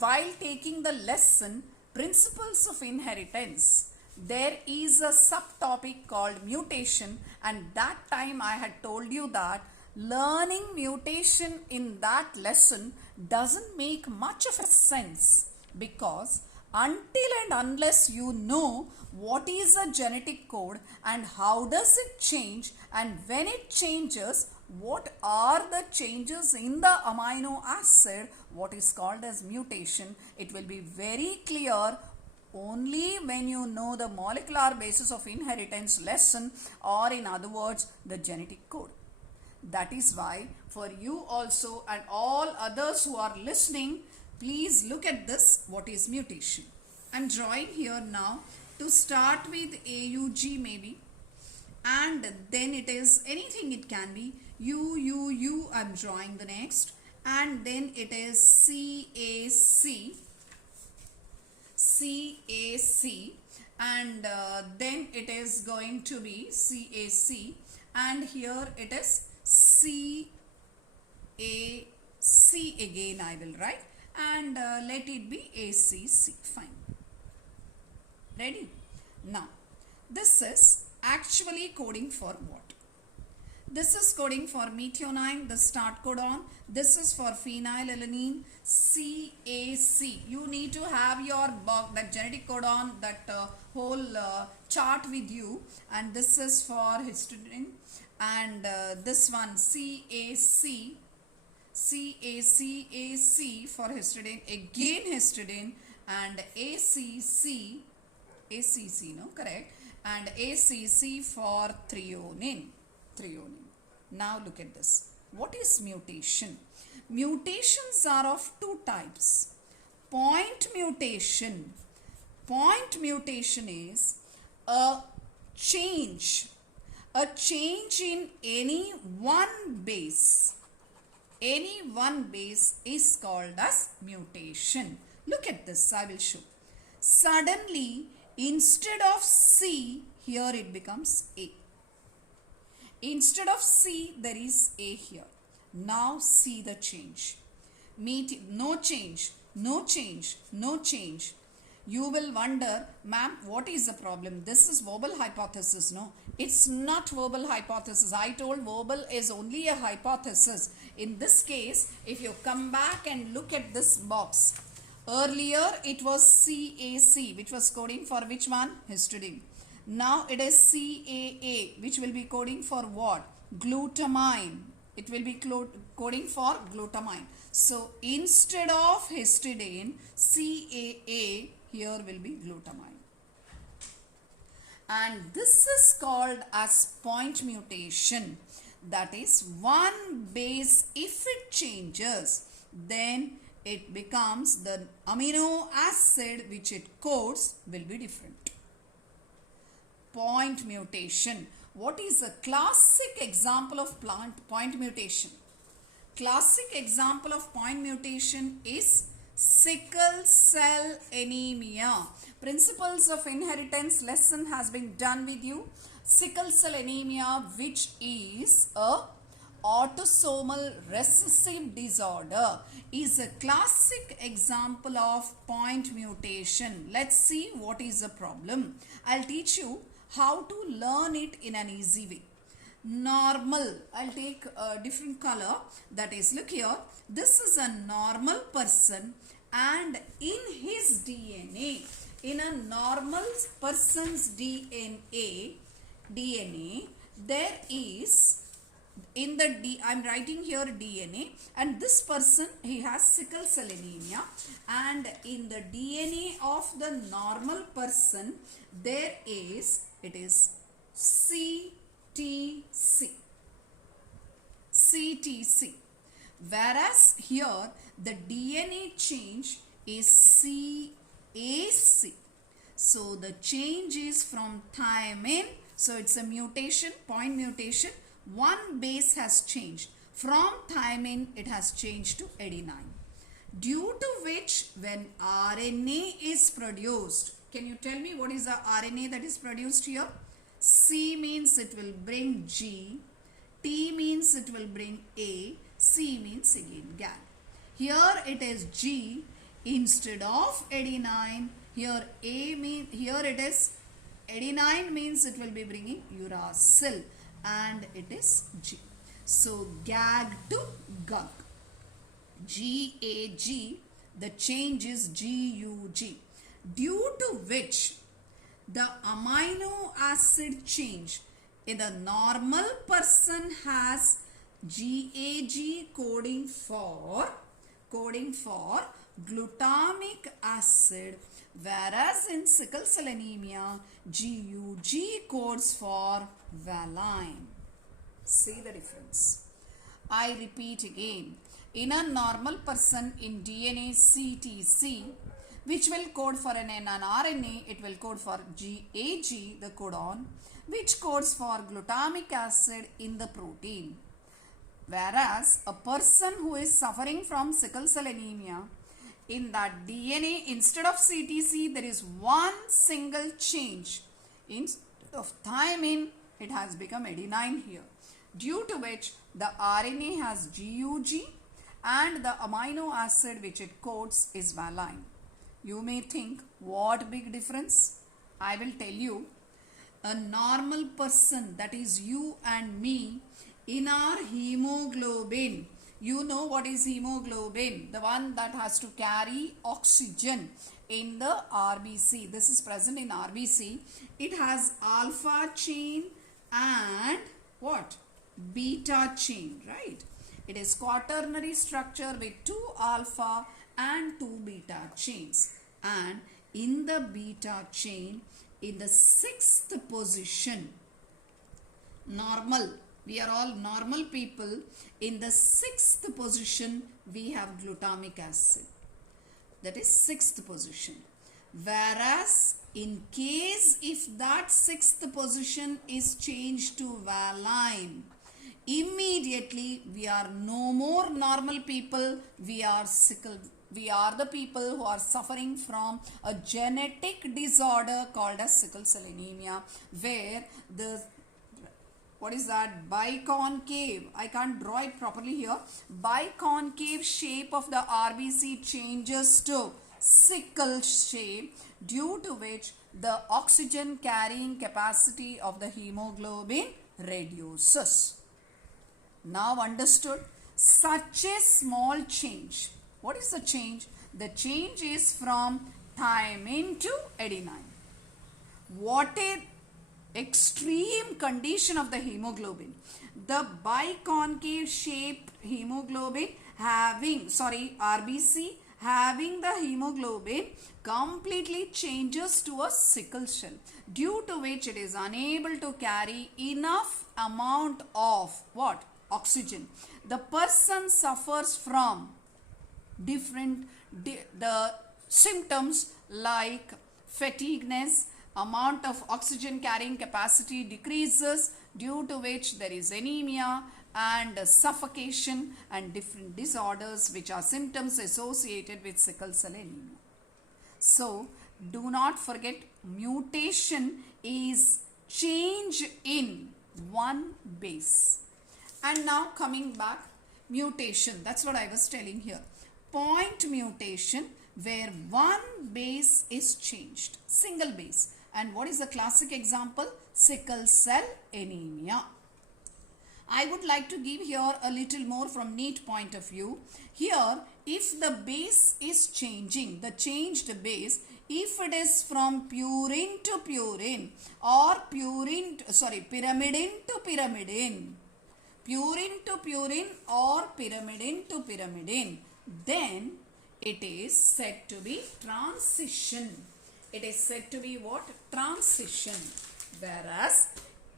while taking the lesson Principles of Inheritance, there is a subtopic called mutation, and that time I had told you that learning mutation in that lesson doesn't make much of a sense, because until and unless you know what is a genetic code and how does it change, and when it changes, what are the changes in the amino acid, what is called as mutation, it will be very clear only when you know the molecular basis of inheritance lesson, or in other words, the genetic code. That is why for you also and all others who are listening, please look at this, what is mutation. I am drawing here now to start with AUG maybe, and then it is anything, it can be U, I am drawing the next, and then it is CAC, and then it is going to be CAC, and here it is CAC again I will write, and let it be ACC. Fine. Ready? Now, this is actually coding for what? This is coding for methionine, the start codon. This is for phenylalanine, CAC. You need to have your that genetic codon, that whole chart with you. And this is for histidine. And this one, CAC for histidine. Again histidine. And ACC, no, correct. And ACC for threonine. Now look at this. What is mutation? Mutations are of two types. Point mutation. Point mutation is a change in any one base. Any one base is called as mutation. Look at this, I will show. Suddenly, instead of C, here it becomes A. Instead of C, there is A here. Now see the change. No change, no change, no change. You will wonder, ma'am, what is the problem? This is verbal hypothesis, no? It's not verbal hypothesis. I told verbal is only a hypothesis. In this case, if you come back and look at this box, earlier it was CAC, which was coding for which one? Histidine. Now it is CAA, which will be coding for what? Glutamine. It will be coding for glutamine. So instead of histidine, CAA, here will be glutamine. And this is called as point mutation. That is, one base, if it changes, then it becomes the amino acid which it codes will be different. Point mutation. What is a classic example of point mutation? Classic example of point mutation is sickle cell anemia. Principles of inheritance lesson has been done with you. Sickle cell anemia, which is a autosomal recessive disorder, is a classic example of point mutation. Let's see what is the problem. I'll teach you how to learn it in an easy way. Normal, I'll take a different color, that is, look here, this is a normal person, and in his DNA, in a normal person's DNA, there is, in the I'm writing here DNA, and this person, he has sickle cell anemia, and in the DNA of the normal person, there is, it is CTC. Whereas here the DNA change is CAC. So the change is from thymine. So it's a mutation, point mutation. One base has changed. From thymine it has changed to adenine. Due to which, when RNA is produced, can you tell me what is the RNA that is produced here? C means it will bring G, T means it will bring A, C means again GAG. Here it is G instead of adenine. Here it is adenine, means it will be bringing uracil, and it is G. So GAG to GUG. GAG, the change is GUG. Due to which the amino acid change in the normal person has GAG coding for glutamic acid, whereas in sickle cell anemia GUG codes for valine. See the difference. I repeat again. In a normal person, in DNA CTC, which will code for an RNA, it will code for GAG, the codon, which codes for glutamic acid in the protein. Whereas a person who is suffering from sickle cell anemia, in that DNA, instead of CTC, there is one single change. Instead of thymine, it has become adenine here. Due to which the RNA has GUG and the amino acid which it codes is valine. You may think, what big difference? I will tell you. A normal person, that is you and me, in our hemoglobin, you know what is hemoglobin? The one that has to carry oxygen in the RBC. This is present in RBC. It has alpha chain and what? Beta chain, right? It is quaternary structure with 2 alpha and 2 beta chains. And in the beta chain, in the 6th position, normal, we are all normal people, in the 6th position we have glutamic acid. That is 6th position. Whereas in case if that sixth position is changed to valine, immediately we are no more normal people, we are the people who are suffering from a genetic disorder called as sickle cell anemia, where the what is that biconcave, I can't draw it properly here, biconcave shape of the RBC changes to sickle shape, due to which the oxygen carrying capacity of the hemoglobin reduces. Now understood? Such a small change. What is the change? The change is from thymine to adenine. What a extreme condition of the hemoglobin. The biconcave shaped hemoglobin RBC having the hemoglobin completely changes to a sickle cell, due to which it is unable to carry enough amount of what? Oxygen. The person suffers from different the symptoms like fatigueness, amount of oxygen carrying capacity decreases, due to which there is anemia and suffocation and different disorders which are symptoms associated with sickle cell anemia. So do not forget, mutation is change in one base. And now coming back, mutation, that's what I was telling here. Point mutation, where one base is changed, single base. And what is the classic example? Sickle cell anemia. I would like to give here a little more from NEET point of view. Here, if the base is changing, the changed base, if it is from purine to purine or pyrimidine to pyrimidine, purine to purine or pyrimidine to pyrimidine, then it is said to be transition. It is said to be what? Transition. Whereas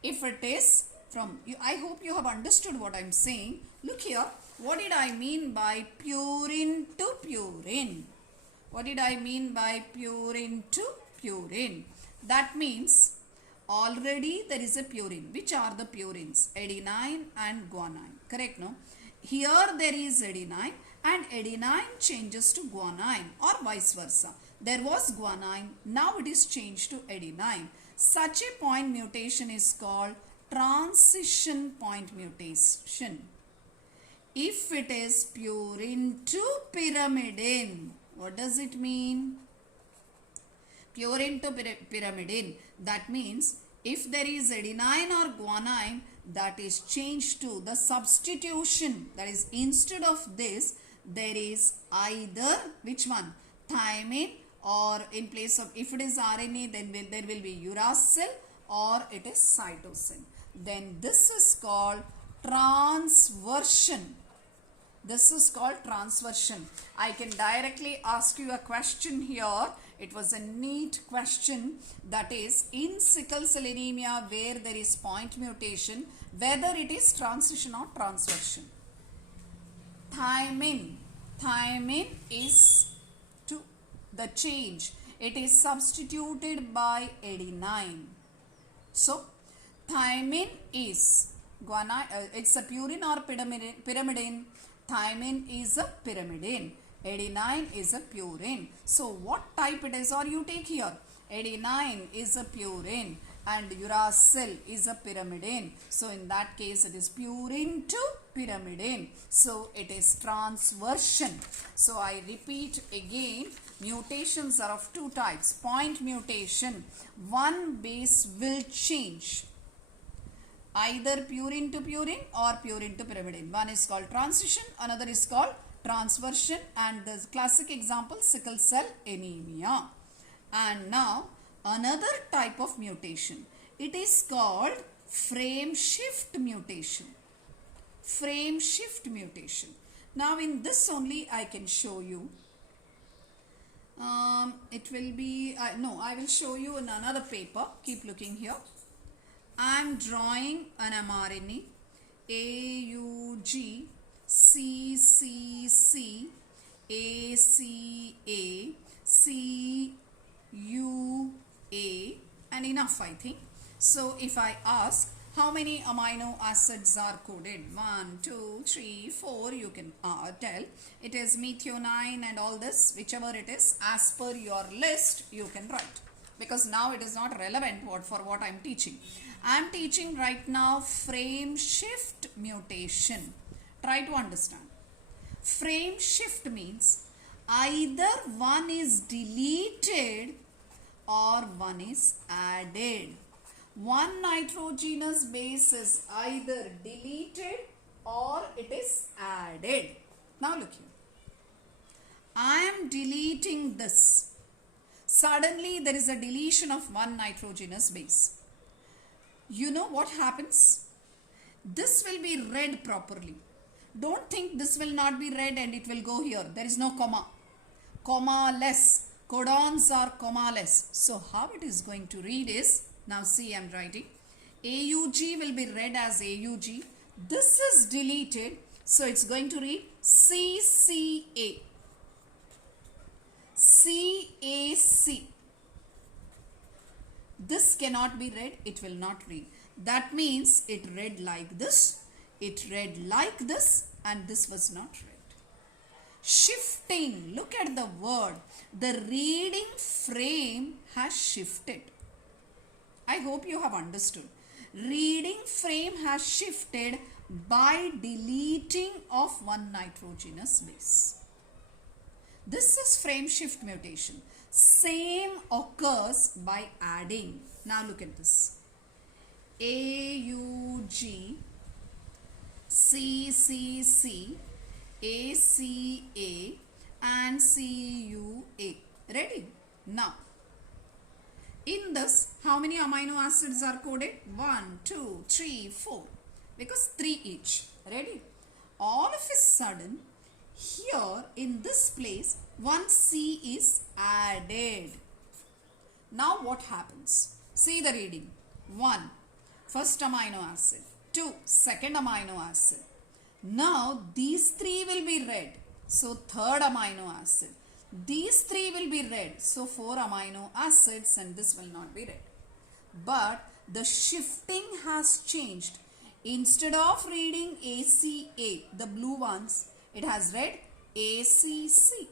if it is from, I hope you have understood what I am saying. Look here, what did I mean by purine to purine? What did I mean by purine to purine? That means already there is a purine. Which are the purines? Adenine and guanine. Correct, no? Here there is adenine and adenine changes to guanine, or vice versa. There was guanine, now it is changed to adenine. Such a point mutation is called transition point mutation. If it is purine to pyrimidine, what does it mean? Purine to pyrimidine, that means if there is adenine or guanine, that is changed to the substitution, that is instead of this there is either which one? Thymine, or in place of, if it is RNA, then there will be uracil, or it is cytosine. Then this is called transversion. This is called transversion. I can directly ask you a question here. It was a neat question, that is, in sickle cell anemia where there is point mutation, whether it is transition or transversion. Thymine is to the change. It is substituted by adenine. So thymine is guanine, it's a purine or pyrimidine. Thymine is a pyrimidine. Adenine is a purine. So what type it is, or you take here, adenine is a purine and uracil is a pyrimidine. So in that case it is purine to pyrimidine. So it is transversion. So I repeat again, mutations are of two types. Point mutation, one base will change, either purine to purine or purine to pyrimidine. One is called transition, another is called transversion, and the classic example, sickle cell anemia. And now another type of mutation, it is called frame shift mutation. Frame shift mutation. Now in this only I can show you. It will be, I will show you in another paper. Keep looking here. I am drawing an mRNA AUG CCC ACA U, A, and enough, I think. So if I ask how many amino acids are coded, 1, 2, 3, 4, you can tell. It is methionine and all this, whichever it is, as per your list, you can write. Because now it is not relevant for what I am teaching. I am teaching right now frame shift mutation. Try to understand. Frame shift means either one is deleted or one is added. One nitrogenous base is either deleted or it is added. Now look here. I am deleting this. Suddenly there is a deletion of one nitrogenous base. You know what happens? This will be read properly. Don't think this will not be read and it will go here. There is no comma. Comma-less. Codons are comma-less. So how it is going to read is, now see I am writing. AUG will be read as AUG. This is deleted. So it's going to read CCA. CAC. This cannot be read. It will not read. That means it read like this. It read like this and this was not read. Shifting. Look at the word. The reading frame has shifted. I hope you have understood. Reading frame has shifted by deleting of one nitrogenous base. This is frame shift mutation. Same occurs by adding. Now look at this. AUG, CCC, ACA and CUA. Ready? Now, in this, how many amino acids are coded? 1, 2, 3, 4. Because 3 each. Ready? All of a sudden, here in this place, one C is added. Now what happens? See the reading. 1, first amino acid. 2, second amino acid. Now these 3 will be read. So third amino acid. These 3 will be read. So 4 amino acids and this will not be read. But the shifting has changed. Instead of reading ACA, the blue ones, it has read ACC.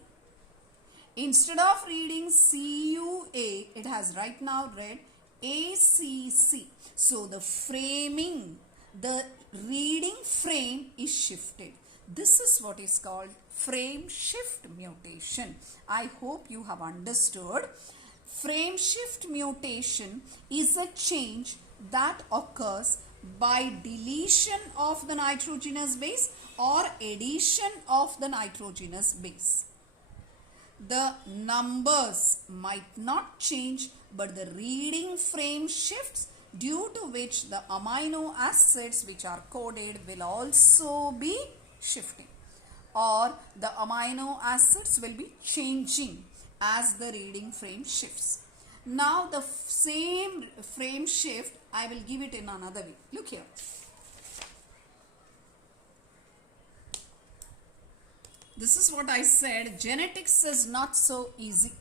Instead of reading CUA, it has right now read ACC. So the framing, the reading frame is shifted. This is what is called frame shift mutation. I hope you have understood. Frame shift mutation is a change that occurs by deletion of the nitrogenous base or addition of the nitrogenous base. The numbers might not change, but the reading frame shifts, due to which the amino acids which are coded will also be shifting, or the amino acids will be changing as the reading frame shifts. Now the same frame shift, I will give it in another way. Look here. This is what I said. Genetics is not so easy.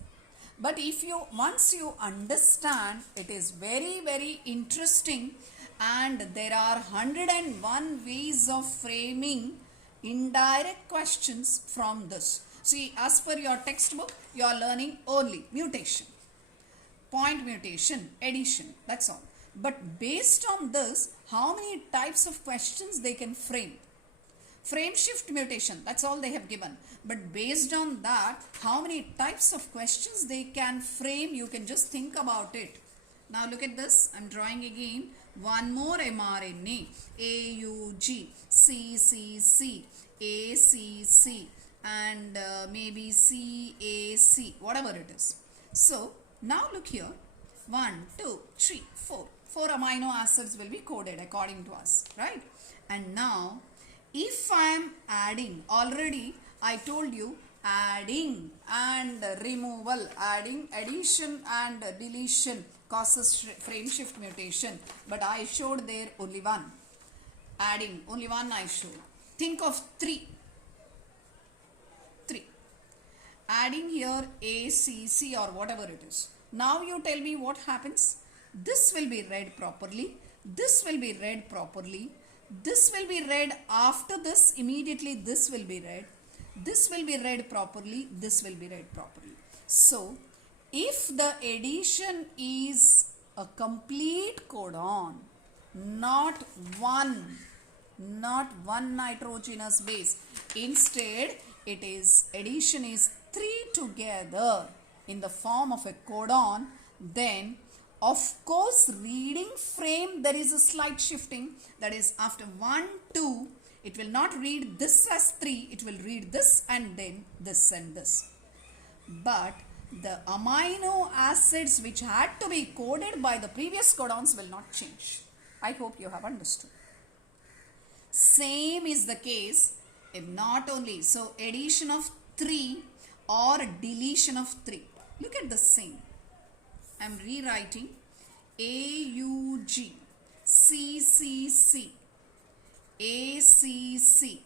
But if once you understand, it is very, very interesting, and there are 101 ways of framing indirect questions from this. See, as per your textbook, you are learning only mutation, point mutation, addition, that's all. But based on this, how many types of questions they can frame? Frame shift mutation, that's all they have given. But based on that, how many types of questions they can frame, you can just think about it. Now look at this, I'm drawing again. One more mRNA, AUG, CCC, ACC and maybe CAC, whatever it is. So now look here, 1, 2, 3, 4. 4 amino acids will be coded according to us, right? And now if I am adding, already I told you adding and removal, adding, addition and deletion causes frame shift mutation, but I showed there only one. Adding, only one I showed. Think of 3. Adding here ACC or whatever it is. Now you tell me what happens. This will be read properly. This will be read properly. This will be read after this. Immediately this will be read. This will be read properly. This will be read properly. So, if the addition is a complete codon, not one nitrogenous base. Instead, addition is 3 together in the form of a codon. Then, of course, reading frame there is a slight shifting. That is, after 1, 2, it will not read this as 3. It will read this and then this and this. But the amino acids which had to be coded by the previous codons will not change. I hope you have understood. Same is the case if not only. So, addition of 3 or deletion of 3. Look at the same. I am rewriting AUG, CCC, ACC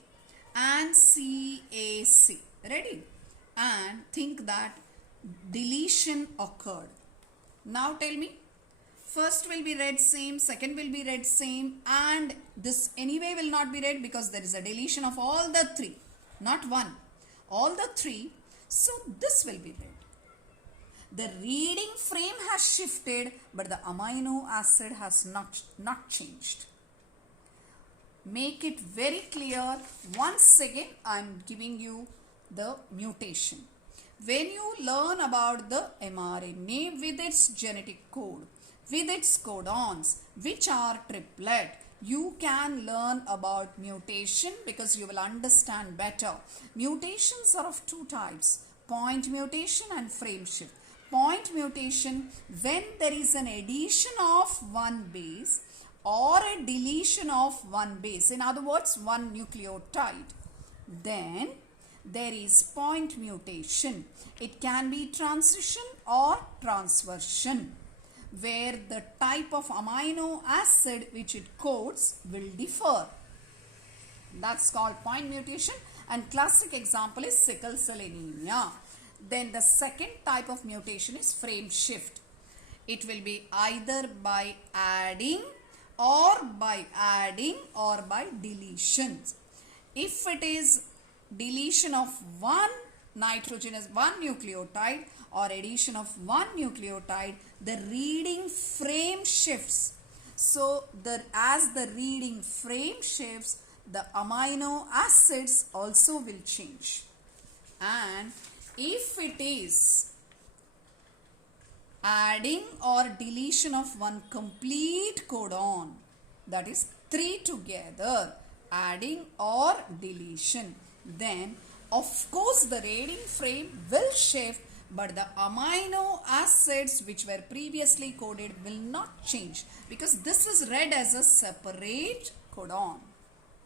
and CAC. Ready? And think that deletion occurred. Now tell me. First will be read same, second will be read same, and this anyway will not be read because there is a deletion of all the 3, not 1. All the 3. So this will be read. The reading frame has shifted, but the amino acid has not changed. Make it very clear. Once again, I am giving you the mutation. When you learn about the mRNA with its genetic code, with its codons, which are triplet, you can learn about mutation because you will understand better. Mutations are of 2 types, point mutation and frame shift. Point mutation, when there is an addition of one base or a deletion of one base, in other words, one nucleotide, then there is point mutation. It can be transition or transversion, where the type of amino acid which it codes will differ. That's called point mutation, and classic example is sickle cell anemia. Then the second type of mutation is frame shift. It will be either by adding or by deletions. If it is deletion of one nucleotide or addition of one nucleotide, the reading frame shifts. So as the reading frame shifts, the amino acids also will change. And if it is adding or deletion of one complete codon, that is 3 together, adding or deletion, then of course the reading frame will shift, but the amino acids which were previously coded will not change because this is read as a separate codon.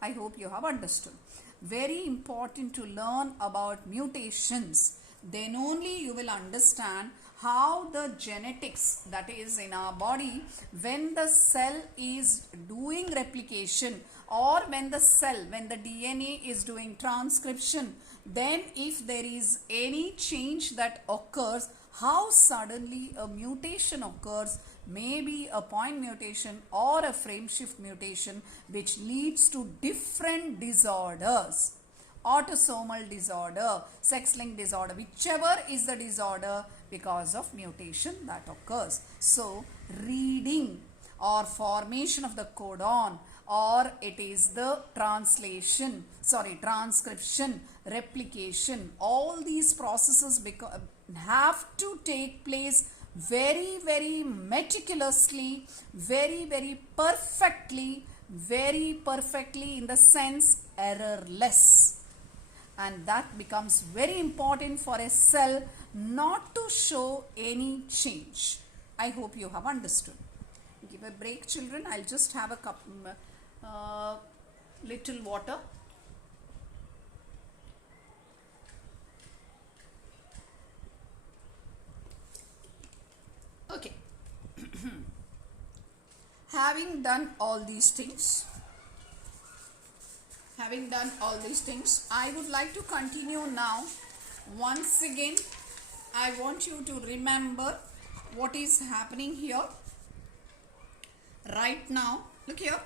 I hope you have understood. Very important to learn about mutations. Then only you will understand how the genetics, that is in our body, when the cell is doing replication or when the DNA is doing transcription, then if there is any change that occurs, how suddenly a mutation occurs, maybe a point mutation or a frame shift mutation, which leads to different disorders. Autosomal disorder, sex-linked disorder, whichever is the disorder, because of mutation that occurs. So, reading or formation of the codon, or it is the transcription, replication, all these processes have to take place very, very meticulously, very perfectly in the sense errorless. And that becomes very important for a cell not to show any change. I hope you have understood. Give a break, children. I'll just have a cup, little water. Okay. Having done all these things, I would like to continue now. Once again, I want you to remember what is happening here right now. Look here,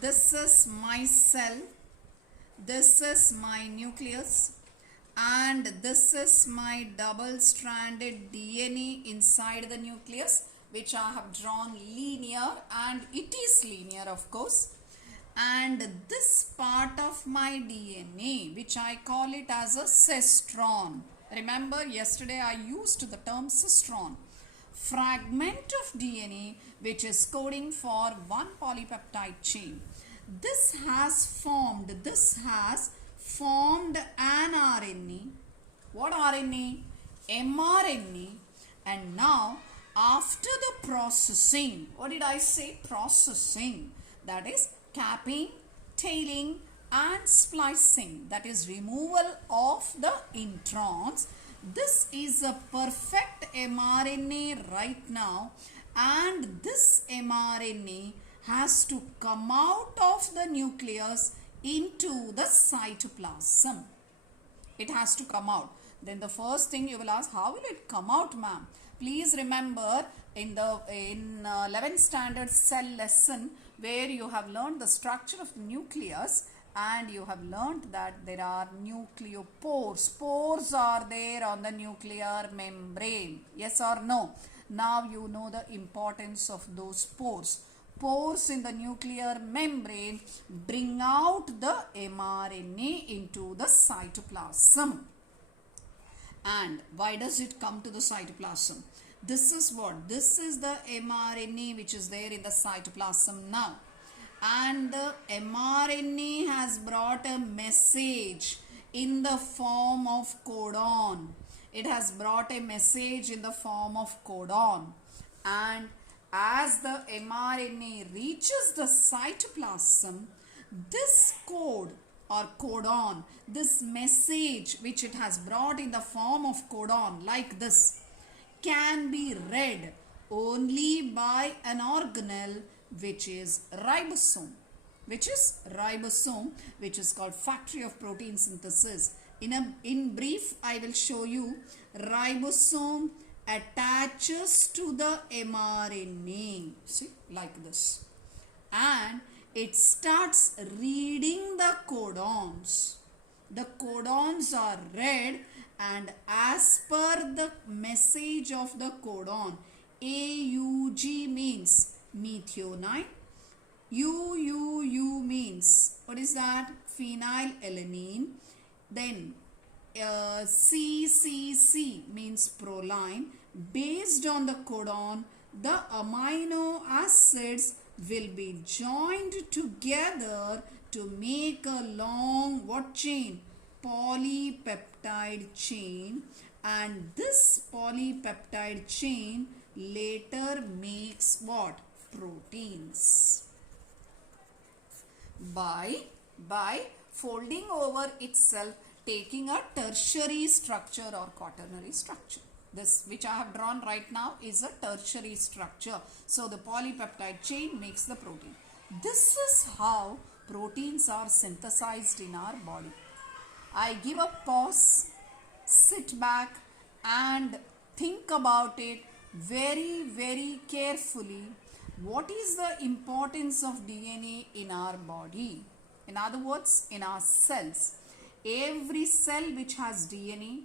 this is my cell, this is my nucleus, and this is my double-stranded DNA inside the nucleus, which I have drawn linear, and it is linear of course. And this part of my DNA, which I call it as a cestron. Remember, yesterday I used the term cestron. Fragment of DNA which is coding for one polypeptide chain. This has formed an RNA. What RNA? mRNA. And now after the processing, what did I say? Processing. That is capping, tailing and splicing. That is removal of the introns. This is a perfect mRNA right now, and this mRNA has to come out of the nucleus into the cytoplasm. It has to come out. Then the first thing you will ask, how will it come out, ma'am? Please remember in 11th standard cell lesson, where you have learned the structure of the nucleus, and you have learnt that there are nucleopores. Pores are there on the nuclear membrane. Yes or no? Now you know the importance of those pores. Pores in the nuclear membrane bring out the mRNA into the cytoplasm. And why does it come to the cytoplasm? This is what? This is the mRNA which is there in the cytoplasm now. And the mRNA has brought a message in the form of codon. It has brought a message in the form of codon. And as the mRNA reaches the cytoplasm, this code or codon, this message which it has brought in the form of codon like this, can be read only by an organelle which is ribosome. Which is called factory of protein synthesis. In brief, I will show you. Ribosome attaches to the mRNA, see, like this, and it starts reading the codons. The codons are read, and as per the message of the codon, AUG means methionine, UUU means, what is that? Phenylalanine. Then CCC means proline. Based on the codon, the amino acids will be joined together to make a long, what chain? Polypeptide chain. And this polypeptide chain later makes what? Proteins. By folding over itself, taking a tertiary structure or quaternary structure. This which I have drawn right now is a tertiary structure. So the polypeptide chain makes the protein. This is how proteins are synthesized in our body. I give a pause, sit back and think about it very, very carefully. What is the importance of DNA in our body? In other words, in our cells. Every cell which has DNA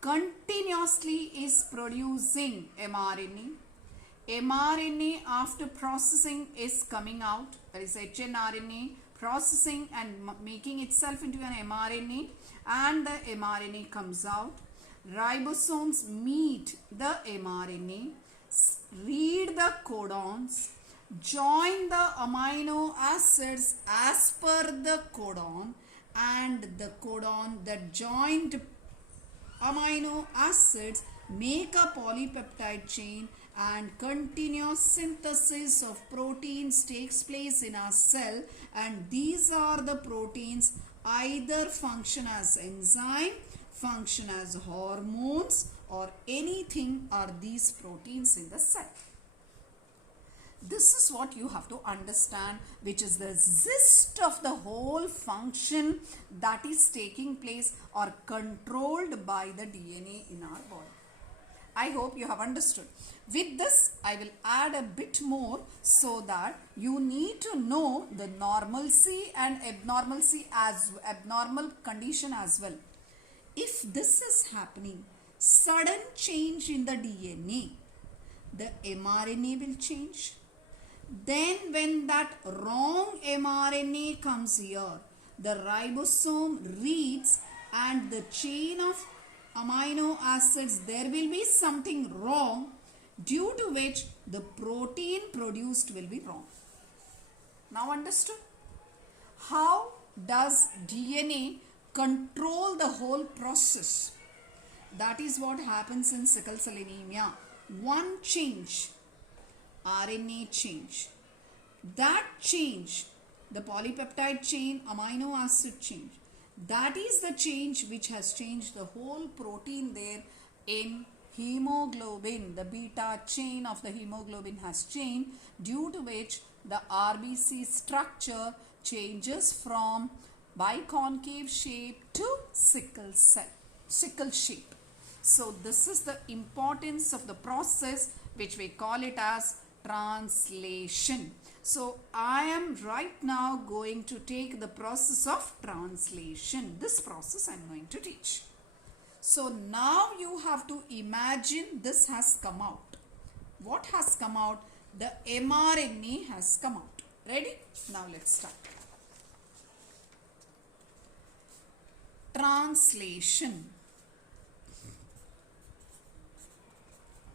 continuously is producing mRNA. mRNA after processing is coming out. That is hnRNA processing and making itself into an mRNA, and the mRNA comes out. Ribosomes meet the mRNA, read the codons, join the amino acids as per the codon, and the joined amino acids make a polypeptide chain, and continuous synthesis of proteins takes place in our cell, and these are the proteins either function as enzyme, function as hormones, or anything are these proteins in the cell. This is what you have to understand, which is the gist of the whole function that is taking place or controlled by the DNA in our body. I hope you have understood. With this, I will add a bit more so that you need to know the normalcy and abnormal condition as well. If this is happening, sudden change in the DNA, the mRNA will change. Then when that wrong mRNA comes here, the ribosome reads and the chain of amino acids, there will be something wrong, due to which the protein produced will be wrong. Now understood? How does DNA control the whole process? That is what happens in sickle cell anemia. One change, RNA change. That change, the polypeptide chain, amino acid change, that is the change which has changed the whole protein there in hemoglobin. The beta chain of the hemoglobin has changed, due to which the RBC structure changes from biconcave shape to sickle shape. So this is the importance of the process, which we call it as translation. So I am right now going to take the process of translation. This process I am going to teach. So now you have to imagine this has come out. What has come out? The mRNA has come out. Ready? Now let's start. Translation.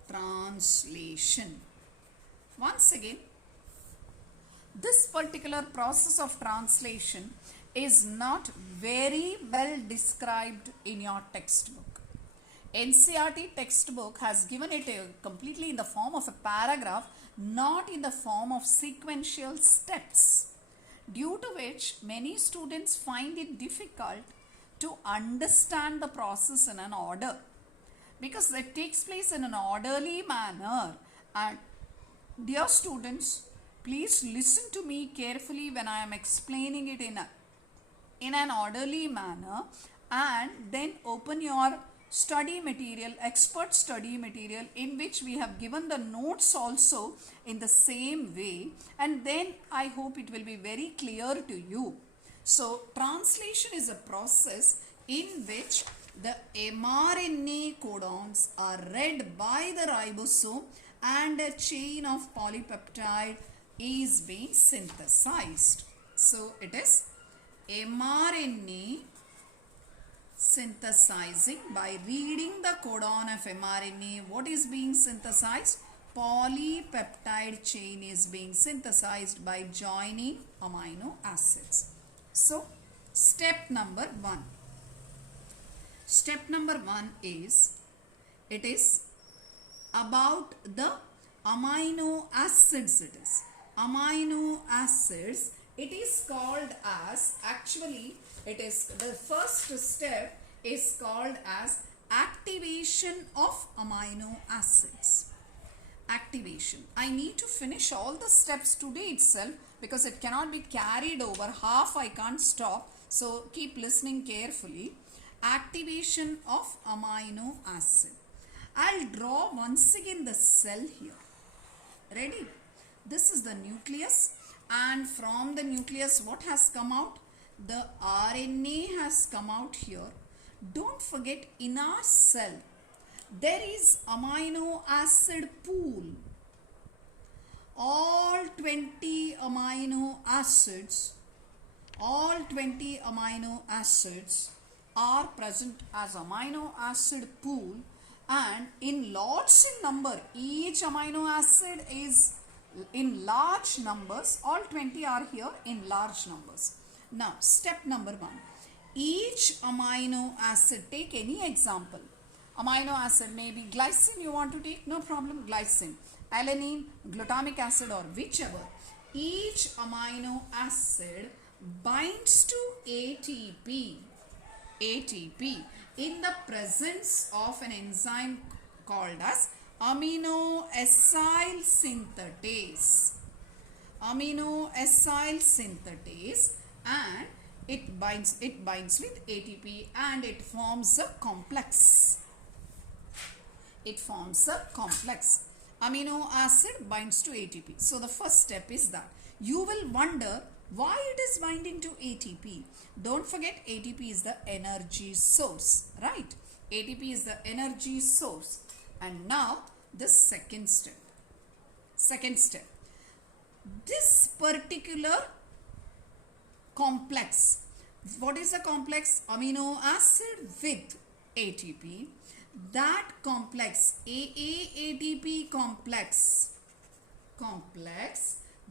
Translation. Once again, this particular process of translation is not very well described in your textbook. NCERT textbook has given it completely in the form of a paragraph, not in the form of sequential steps, due to which many students find it difficult to understand the process in an order, because it takes place in an orderly manner. And dear students, please listen to me carefully when I am explaining it in an orderly manner, and then open your study material, expert study material, in which we have given the notes also in the same way, and then I hope it will be very clear to you. So translation is a process in which the mRNA codons are read by the ribosome and a chain of polypeptide is being synthesized. So it is mRNA synthesizing by reading the codon of mRNA. What is being synthesized? Polypeptide chain is being synthesized by joining amino acids. So step number 1. Step number 1 is, it is about the amino acids. It is amino acids. It is called as, actually it is, the first step is called as activation of amino acids. Activation. I need to finish all the steps today itself, because it cannot be carried over. Half I can't stop. So keep listening carefully. Activation of amino acid. I'll draw once again the cell here. Ready? This is the nucleus, and from the nucleus what has come out? The RNA has come out here. Don't forget, in our cell there is amino acid pool. All 20 amino acids are present as amino acid pool, and in lots in number. Each amino acid is in large numbers. All 20 are here in large numbers. Now step number 1. Each amino acid, take any example. Amino acid, maybe glycine you want to take, no problem, glycine, alanine, glutamic acid, or whichever. Each amino acid binds to ATP in the presence of an enzyme called as amino acyl synthetase. And it binds with ATP and it forms a complex. it forms a complex. Amino acid binds to ATP. So the first step is that. You will wonder why it is binding to ATP. Don't forget ATP is the energy source, right? ATP is the energy source. And now the second step. Second step. This particular complex. What is the complex? Amino acid with ATP. That complex, AA-ATP complex,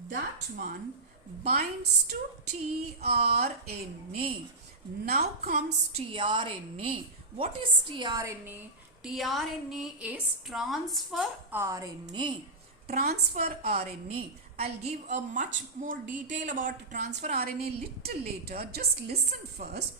that one binds to tRNA. Now comes tRNA. What is tRNA? tRNA is transfer RNA. Transfer RNA. I'll give a much more detail about transfer RNA little later. Just listen first.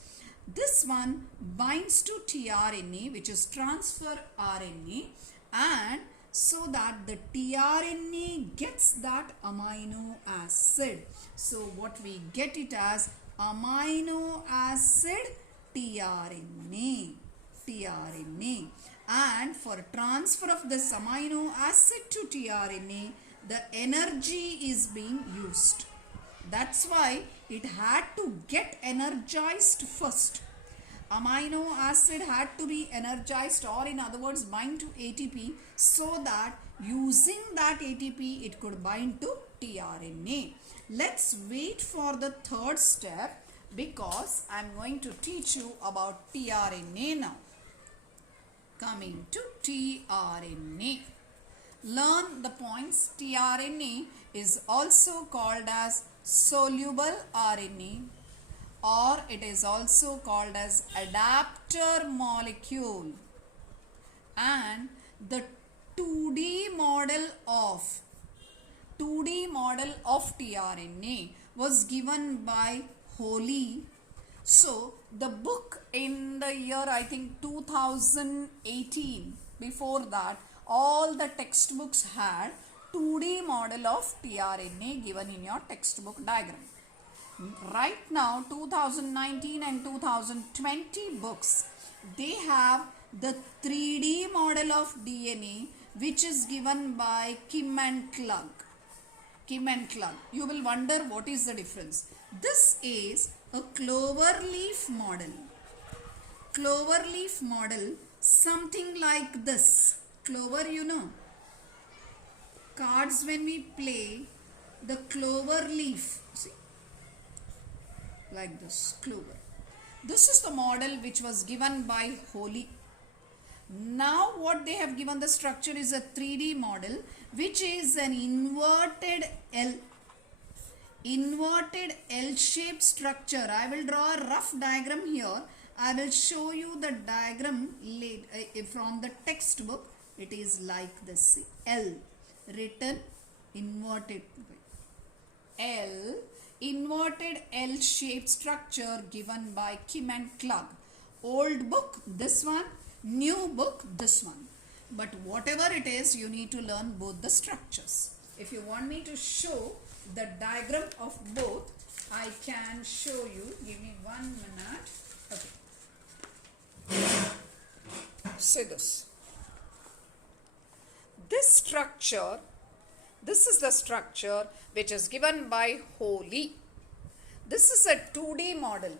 This one binds to tRNA, which is transfer RNA, and so that the tRNA gets that amino acid. So what we get it as amino acid tRNA. And for transfer of this amino acid to tRNA, the energy is being used. That's why it had to get energized first. Amino acid had to be energized, or in other words bind to ATP, so that using that ATP it could bind to tRNA. Let's wait for the third step because I'm going to teach you about tRNA now. Coming to tRNA. Learn the points. tRNA is also called as soluble RNA, or it is also called as adapter molecule, and the 2D model of tRNA was given by Holy. So the book in the year I think 2018, before that all the textbooks had 2D model of tRNA given in your textbook diagram. Right now 2019 and 2020 books, they have the 3D model of DNA, which is given by Kim and Klug. You will wonder what is the difference. This is a cloverleaf model, something like this. Clover, you know, cards when we play, the clover leaf, see, like this, clover. This is the model which was given by Holy. Now what they have given the structure is a 3D model, which is an inverted L-shaped structure. I will draw a rough diagram here. I will show you the diagram from the textbook. It is like this. See, L written inverted L, inverted L-shaped structure given by Kim and Klug. Old book this one, new book this one. But whatever it is, you need to learn both the structures. If you want me to show the diagram of both, I can show you. Give me 1 minute. Okay. See this. This is the structure which is given by Holy. This is a 2D model.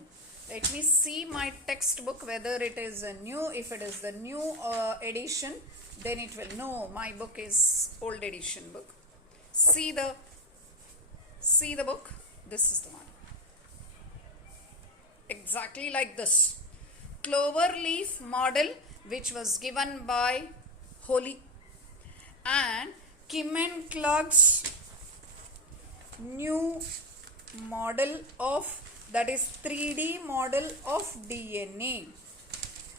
Let me see my textbook whether it is a new. If it is the new edition, then it will know my book is old edition book. See the book. This is the one. Exactly like this. Cloverleaf model which was given by Holy, and Kim and Klug's new model of, that is 3D model of DNA.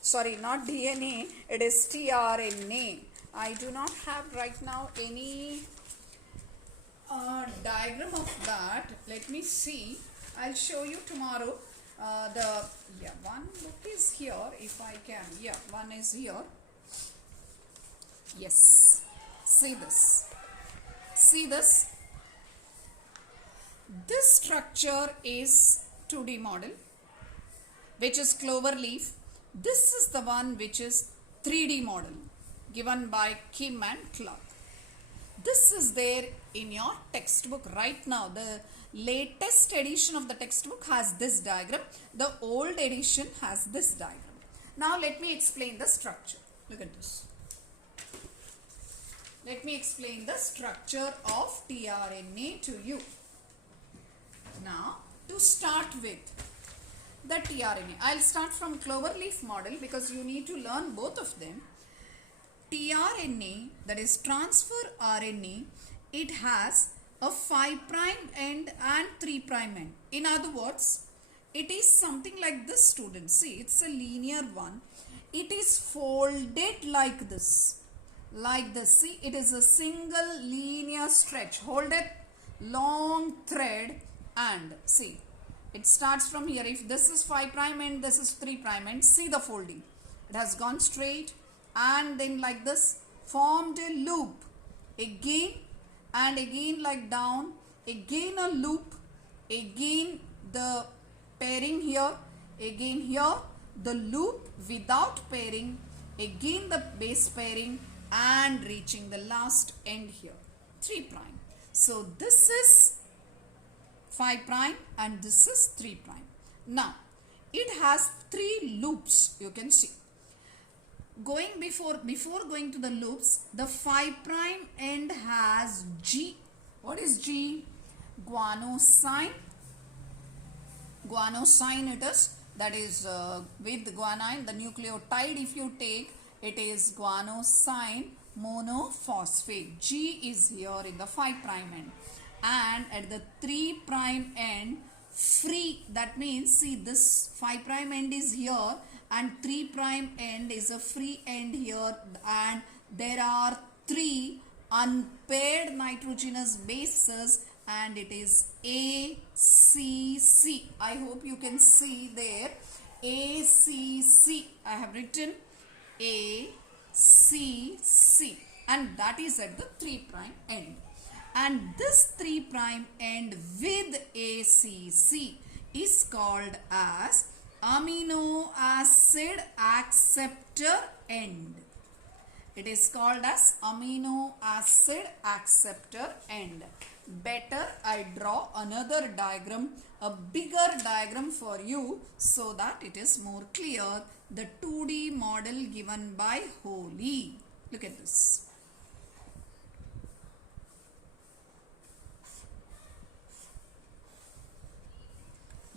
Sorry, not DNA, it is tRNA. I do not have right now any diagram of that. Let me see. I'll show you tomorrow. One book is here if I can. Yeah, one is here. Yes. See this. See this. This structure is 2D model, which is clover leaf. This is the one which is 3D model. given by Kim and Clark. This is there in your textbook right now. The latest edition of the textbook has this diagram. The old edition has this diagram. Now let me explain the structure. Look at this. Let me explain the structure of tRNA to you. Now to start with the tRNA, I'll start from cloverleaf model because you need to learn both of them. tRNA, that is transfer RNA, it has a 5' end and 3' end. In other words, it is something like this, students. See, it's a linear one. It is folded like this. Like this. See, it is a single linear stretch. Hold it, long thread, and see, it starts from here. If this is 5' end, this is 3' end. See the folding. It has gone straight and then like this, formed a loop. Again and again like down. Again a loop. Again the pairing here. Again here the loop without pairing. Again the base pairing and reaching the last end here. 3'. So this is 5' and this is 3'. Now it has 3 loops, you can see. Before going to the loops, the 5' end has G. What is G? Guanosine. Guanosine it is. That is with guanine, the nucleotide if you take, it is guanosine monophosphate. G is here in the 5' end. And at the 3' end, free. That means, see, this 5' end is here and 3' end is a free end here, and there are 3 unpaired nitrogenous bases, and it is ACC. I hope you can see there ACC. I have written ACC, and that is at the 3' end. And this 3' end with ACC is called as amino acid acceptor end. It is called as amino acid acceptor end. Better I draw another diagram, a bigger diagram for you so that it is more clear. The 2D model given by Holy. Look at this.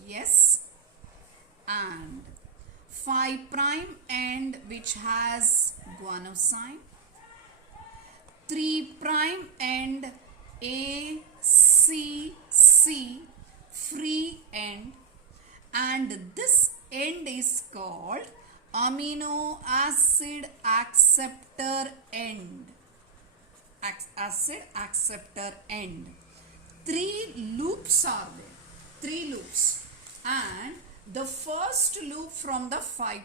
Yes, and 5' end which has guanosine, 3' end ACC free end, and this end is called amino acid acceptor end. Acid acceptor end. 3 loops are there. 3 loops. And the first loop from the 5'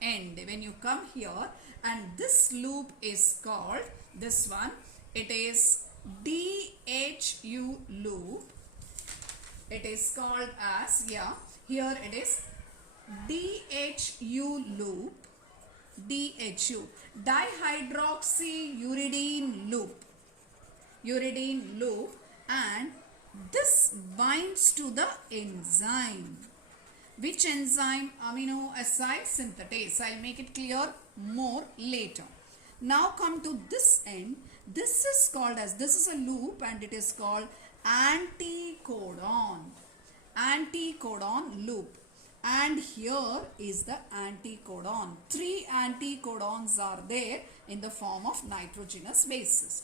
end, when you come here, and this loop is called, this one, it is DHU loop. It is called as, here it is DHU loop. DHU, dihydroxyuridine loop. Uridine loop, and this binds to the enzyme. Which enzyme? Amino acid synthetase. I'll make it clear more later. Now come to this end. This is called as, this is a loop and it is called anticodon. Anticodon loop. And here is the anticodon. 3 anticodons are there in the form of nitrogenous bases.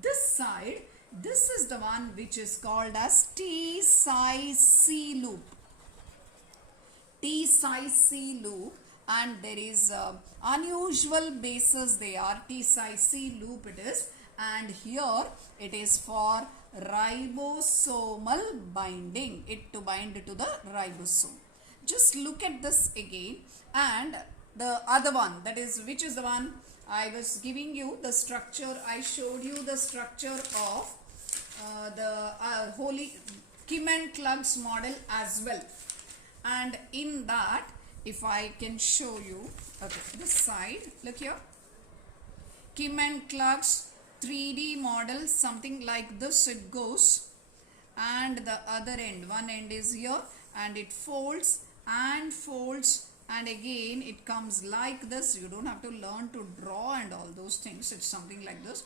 This side, this is the one which is called as T-Cy-C loop. T-Cy-C loop, and there is unusual bases they are. T-Cy-C loop it is, and here it is for ribosomal binding, it to bind to the ribosome. Just look at this again, and the other one, that is, which is the one I was giving you the structure. I showed you the structure of the Holy Kim and Clark's model as well. And in that, if I can show you, okay, this side, look here. Kim and Clark's 3D model, something like this it goes, and the other end, one end is here, and it folds and folds, and again it comes like this. You don't have to learn to draw and all those things. It's something like this,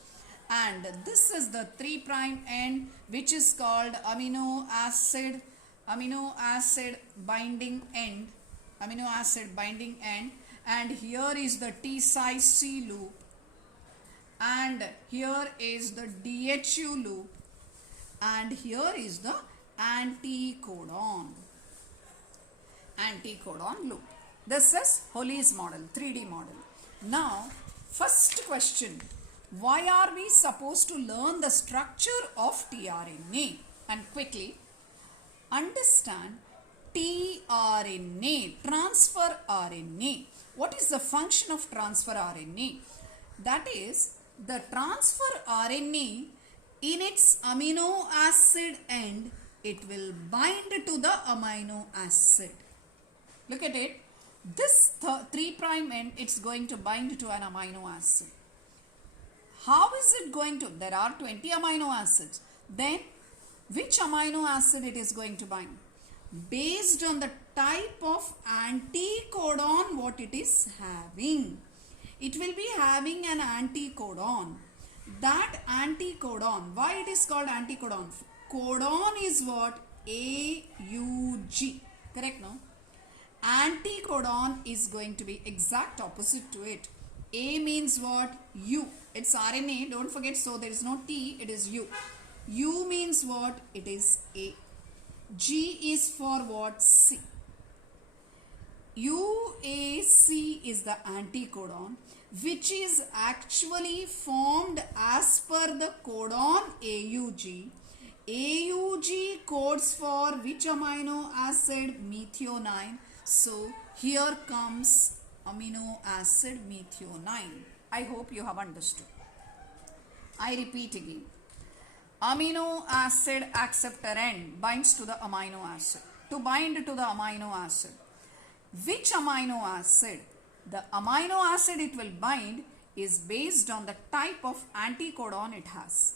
and this is the 3' end, which is called amino acid binding end, and here is the T size C loop, and here is the DHU loop, and here is the anticodon loop. This is Holly's model, 3D model. Now, first question, why are we supposed to learn the structure of tRNA? And quickly understand tRNA, transfer RNA. What is the function of transfer RNA? That is, the transfer RNA in its amino acid end, it will bind to the amino acid. Look at it. This 3' end, it's going to bind to an amino acid. How is it going to? There are 20 amino acids. Then, which amino acid it is going to bind? Based on the type of anticodon what it is having. It will be having an anticodon. That anticodon, why it is called anticodon? Codon is what? AUG. Correct, no? Anticodon is going to be exact opposite to it. A means what? U. It's RNA, don't forget, so there is no T, it is U. U means what? It is A. G is for what? C. UAC is the anticodon, which is actually formed as per the codon AUG. AUG codes for which amino acid? Methionine. So here comes amino acid methionine. I hope you have understood. I repeat again. Amino acid acceptor end binds to the amino acid. To bind to the amino acid, which amino acid? The amino acid it will bind is based on the type of anticodon it has.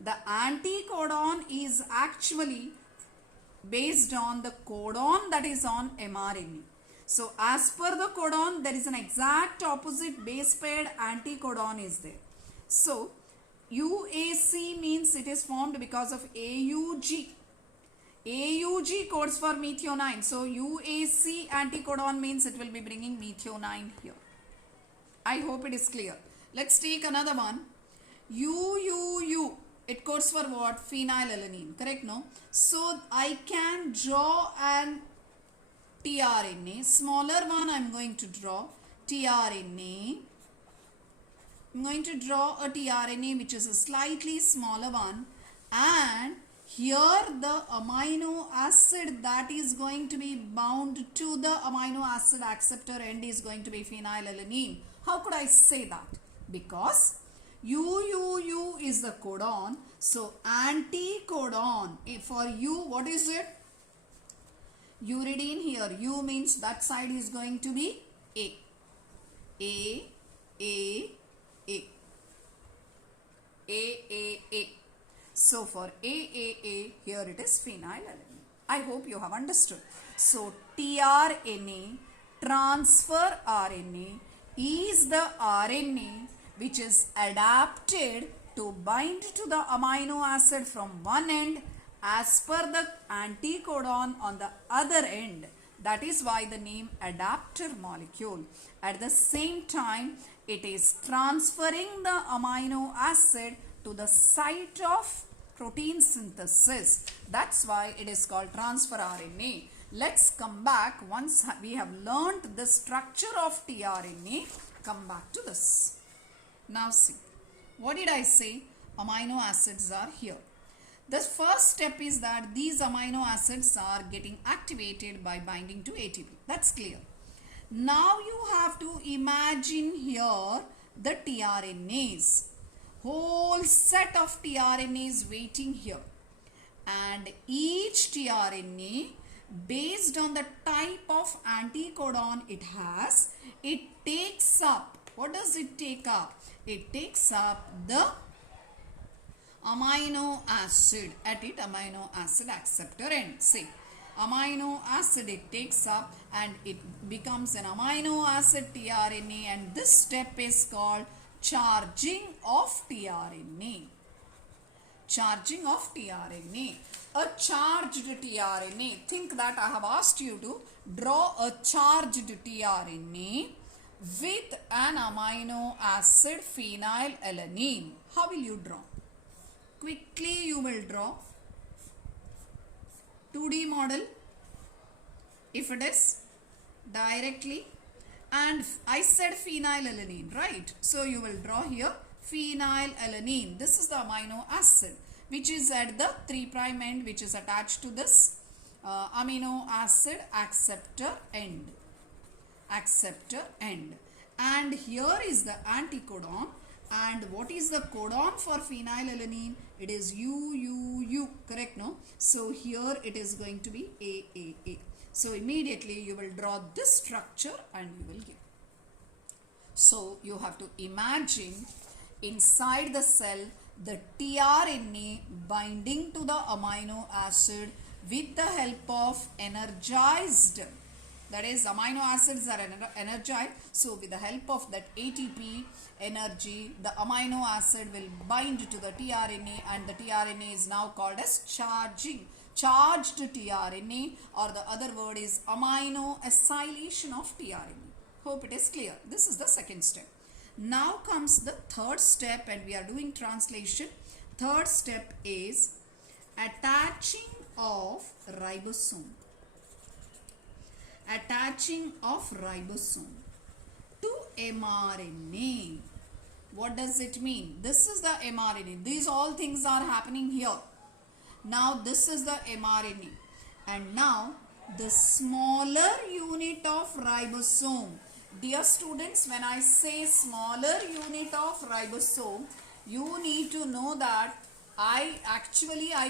The anticodon is actually based on the codon that is on mRNA. So as per the codon, there is an exact opposite base paired anticodon is there. So UAC means it is formed because of AUG. AUG codes for methionine. So UAC anticodon means it will be bringing methionine here. I hope it is clear. Let's take another one. UUU. It codes for what? Phenylalanine. Correct, no? So I can draw an tRNA. Smaller one I am going to draw. tRNA. I am going to draw a tRNA which is a slightly smaller one, and here the amino acid that is going to be bound to the amino acid acceptor end is going to be phenylalanine. How could I say that? Because UUU is the codon. So anticodon for U, what is it? Uridine here. U means that side is going to be A. A, A, A. A. So for AAA, here it is phenylalanine. I hope you have understood. So tRNA, transfer RNA, is the RNA which is adapted to bind to the amino acid from one end as per the anticodon on the other end. That is why the name adapter molecule. At the same time, it is transferring the amino acid to the site of protein synthesis. That's why it is called transfer RNA. Let's come back once we have learned the structure of tRNA. Come back to this. Now see, what did I say? Amino acids are here. The first step is that these amino acids are getting activated by binding to ATP. That's clear. Now you have to imagine here the tRNAs. Whole set of tRNAs waiting here. And each tRNA, based on the type of anticodon it has, it takes up What does it take up? It takes up the amino acid at it amino acid acceptor end. See, amino acid it takes up and it becomes an amino acid tRNA, and this step is called charging of tRNA. Charging of tRNA. A charged tRNA. Think that I have asked you to draw a charged tRNA with an amino acid phenylalanine. How will you draw? Quickly you will draw 2D model if it is directly, and I said phenylalanine, right? So you will draw here phenylalanine. This is the amino acid which is at the 3' end, which is attached to this amino acid acceptor end. And here is the anticodon. And what is the codon for phenylalanine? It is UUU, correct, no? So here it is going to be AAA. So immediately you will draw this structure and you will give. So you have to imagine inside the cell the tRNA binding to the amino acid with the help of energized, that is amino acids are energized. So with the help of that ATP energy, the amino acid will bind to the tRNA, and the tRNA is now called as charged tRNA, or the other word is amino acylation of tRNA. Hope it is clear. This is the second step. Now comes the third step, and we are doing translation. Third step is attaching of ribosome. Attaching of ribosome to mRNA. What does it mean? This is the mRNA. These all things are happening here. Now this is the mRNA. And now the smaller unit of ribosome. Dear students, when I say smaller unit of ribosome, you need to know that I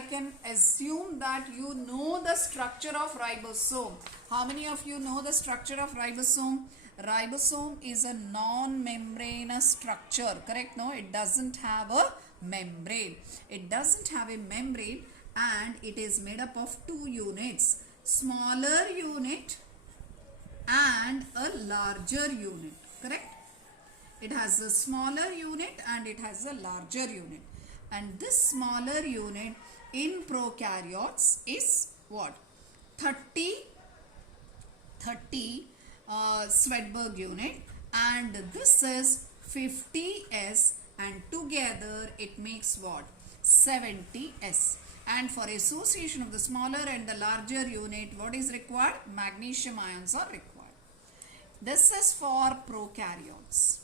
can assume that you know the structure of ribosome. How many of you know the structure of ribosome? Ribosome is a non-membranous structure, correct? No, it doesn't have a membrane. It doesn't have a membrane, and it is made up of two units. Smaller unit and a larger unit, correct? It has a smaller unit and it has a larger unit. And this smaller unit in prokaryotes is what? 30 Swedberg unit, and this is 50S, and together it makes what? 70S. And for association of the smaller and the larger unit, what is required? Magnesium ions are required. This is for prokaryotes.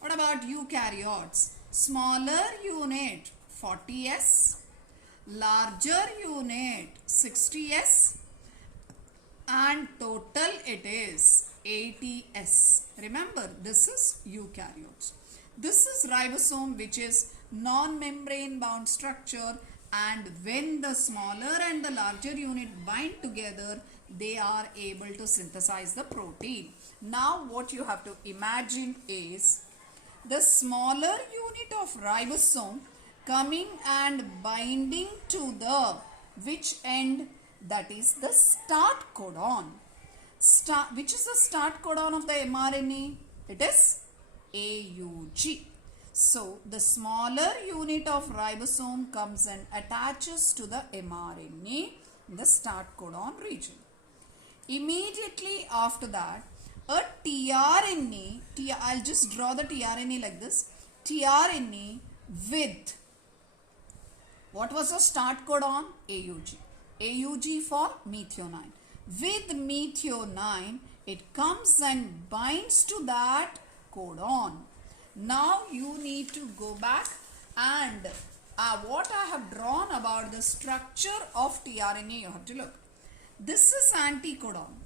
What about eukaryotes? Smaller unit 40S, larger unit 60S, and total it is 80S. Remember, this is eukaryotes. This is ribosome, which is non-membrane bound structure, and when the smaller and the larger unit bind together, they are able to synthesize the protein. Now what you have to imagine is the smaller unit of ribosome coming and binding to the which end? That is the start codon. Which is the start codon of the mRNA? It is AUG. So the smaller unit of ribosome comes and attaches to the mRNA in the start codon region. Immediately after that, a tRNA, I'll just draw the tRNA like this, tRNA with, what was the start codon? AUG. AUG for methionine. With methionine, it comes and binds to that codon. Now you need to go back and what I have drawn about the structure of tRNA, you have to look. This is anticodon.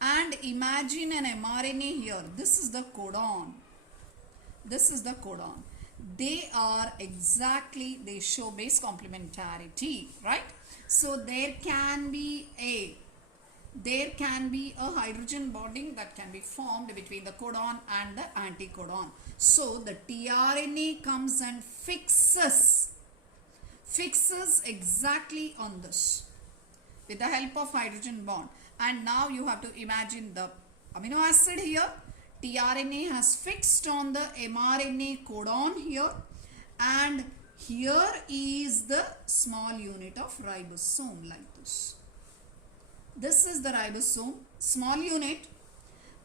And imagine an mRNA here. This is the codon. This is the codon. They are exactly, they show base complementarity, right? So there can be there can be a hydrogen bonding that can be formed between the codon and the anticodon. So the tRNA comes and fixes exactly on this with the help of hydrogen bond. And now you have to imagine the amino acid here. tRNA has fixed on the mRNA codon here, and here is the small unit of ribosome like this. This is the ribosome, small unit.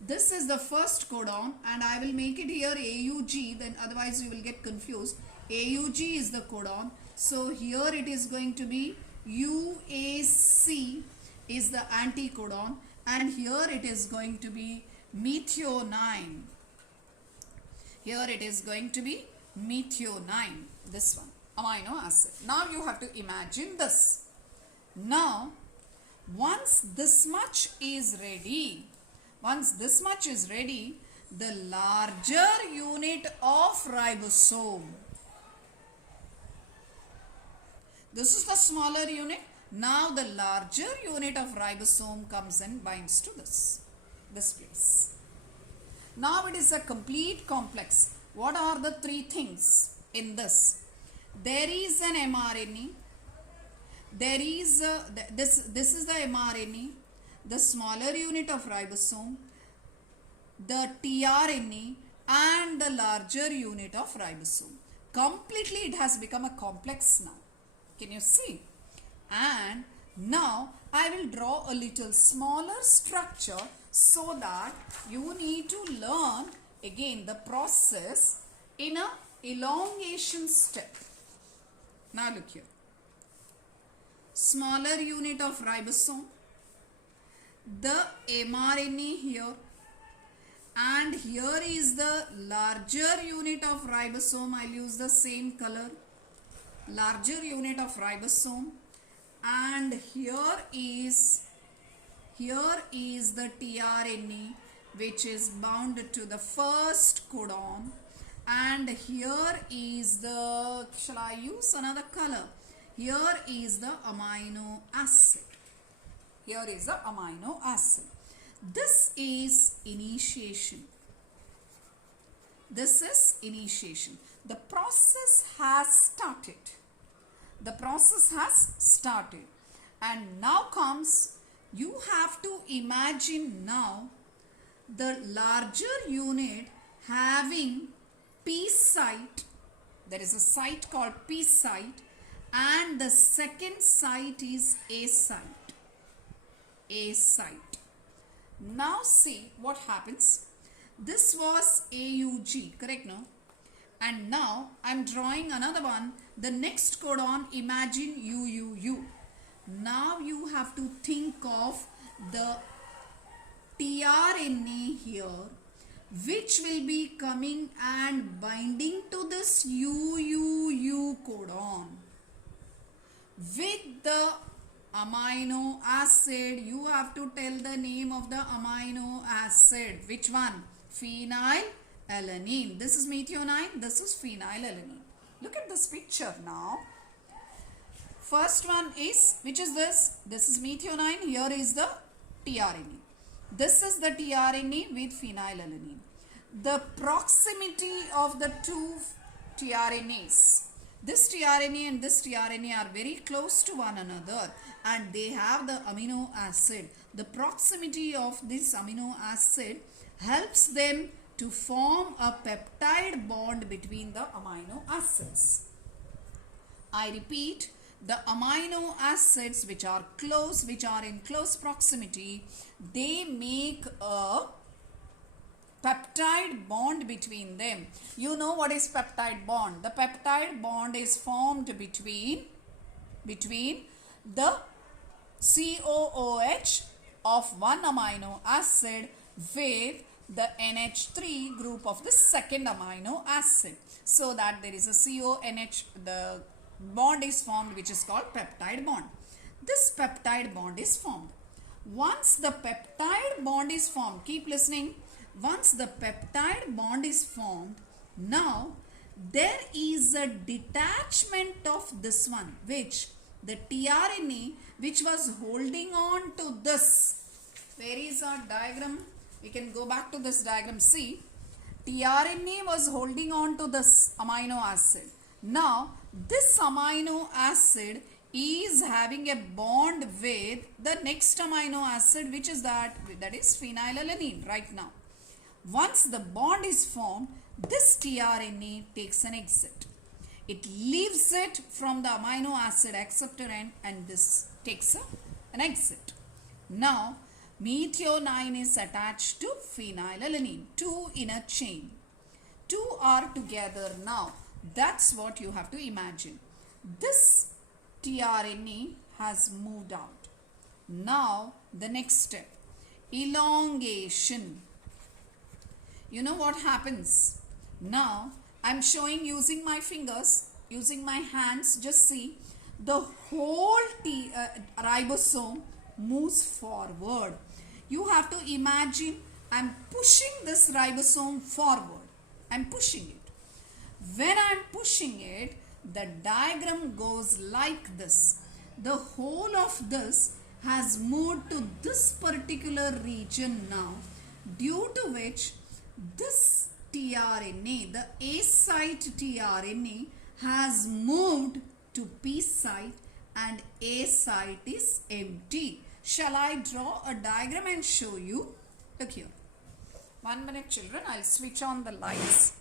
This is the first codon, and I will make it here AUG, then otherwise you will get confused. AUG is the codon. So here it is going to be UAC is the anticodon, and here it is going to be methionine. Here it is going to be methionine, this one, amino acid. Now you have to imagine this. Now, once this much is ready, the larger unit of ribosome, this is the smaller unit. Now the larger unit of ribosome comes and binds to this place. Now it is a complete complex. What are the three things in this? There is an mRNA. There is this is the mRNA, the smaller unit of ribosome, the tRNA, and the larger unit of ribosome. Completely it has become a complex now. Can you see? And now I will draw a little smaller structure so that you need to learn again the process in a elongation step. Now look here. Smaller unit of ribosome, the mRNA here, and here is the larger unit of ribosome. I'll use the same color. Larger unit of ribosome, and here is the tRNA which is bound to the first codon, and here is the, shall I use another color? Here is the amino acid. Here is the amino acid. This is initiation. This is initiation. The process has started. The process has started. And now comes, you have to imagine now the larger unit having P site. There is a site called P site, and the second site is A site. A site. Now see what happens. This was AUG, correct, no? And now I am drawing another one. The next codon, imagine UUU. Now you have to think of the tRNA here, which will be coming and binding to this UUU codon. With the amino acid, you have to tell the name of the amino acid. Which one? Phenylalanine. This is methionine, this is phenylalanine. Look at this picture now. First one is, which is this? This is methionine, here is the tRNA. This is the tRNA with phenylalanine. The proximity of the two tRNAs, this tRNA and this tRNA are very close to one another, and they have the amino acid. The proximity of this amino acid helps them to form a peptide bond between the amino acids. I repeat, the amino acids which are in close proximity, they make a peptide bond between them. You know what is peptide bond? The peptide bond is formed between the COOH of one amino acid with the NH3 group of the second amino acid, so that there is a CONH, the bond is formed which is called peptide bond. This peptide bond is formed. Once the peptide bond is formed, keep listening. Once the peptide bond is formed, now there is a detachment of this one, which the tRNA which was holding on to this Where is our diagram? We can go back to this diagram. See, tRNA was holding on to this amino acid. Now, this amino acid is having a bond with the next amino acid, which is that is phenylalanine right now. Once the bond is formed, this tRNA takes an exit. It leaves it from the amino acid acceptor end and this takes an exit. Now, methionine is attached to phenylalanine, 2 in a chain. 2 are together now. That's what you have to imagine. This tRNA has moved out. Now, the next step, elongation. You know what happens? Now, I'm showing using my fingers, using my hands. Just see, the whole ribosome moves forward. You have to imagine I'm pushing this ribosome forward. I'm pushing it. When I'm pushing it, the diagram goes like this. The whole of this has moved to this particular region now, due to which this tRNA, the A site tRNA, has moved to P site and A site is empty. Shall I draw a diagram and show you? Look here. 1 minute, children. I'll switch on the lights.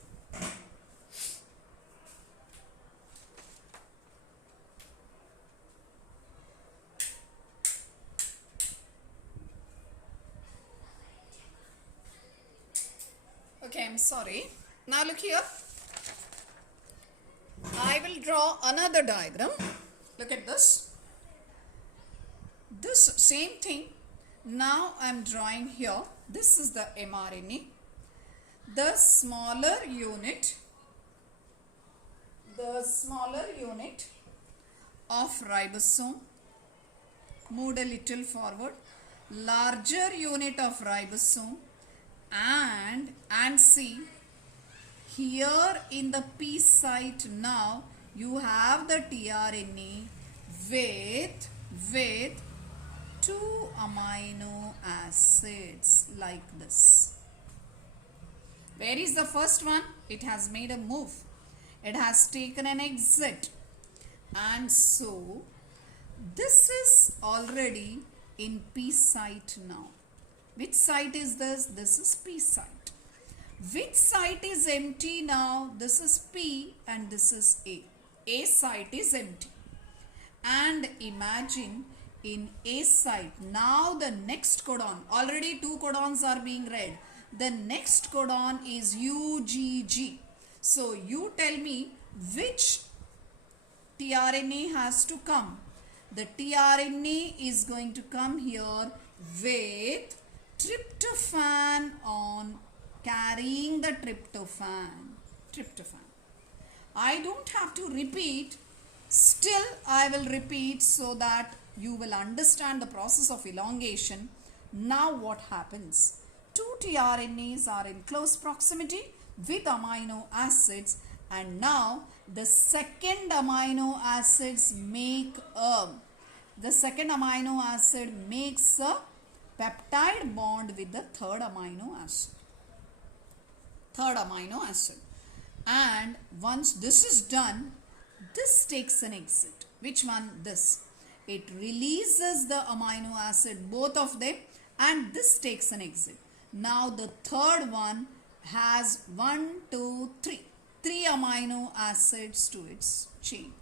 Okay, I'm sorry. Now look here. I will draw another diagram. Look at this. This same thing. Now I'm drawing here. This is the mRNA. The smaller unit of ribosome moved a little forward. Larger unit of ribosome and see here in the P site now you have the tRNA with 2 amino acids like this. Where is the first one? It has made a move. It has taken an exit. And so this is already in P site now. Which site is this? This is P site. Which site is empty now? This is P and this is A. A site is empty. And imagine in A site, now the next codon, already 2 codons are being read. The next codon is UGG. So you tell me which tRNA has to come. The tRNA is going to come here with tryptophan on, carrying the tryptophan. I don't have to repeat. Still I will repeat so that you will understand the process of elongation. Now what happens? 2 tRNAs are in close proximity with amino acids, and now the second amino acids make the second amino acid makes a peptide bond with the third amino acid. And once this is done, this takes an exit. Which one? This. It releases the amino acid, both of them, and this takes an exit. Now the third one has 3 amino acids to its chain.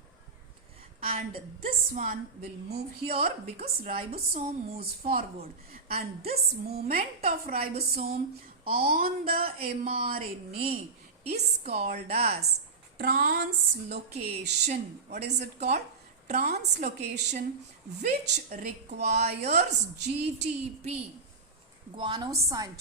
And this one will move here because ribosome moves forward. And this movement of ribosome on the mRNA is called as translocation. What is it called? Translocation, which requires GTP, guanosine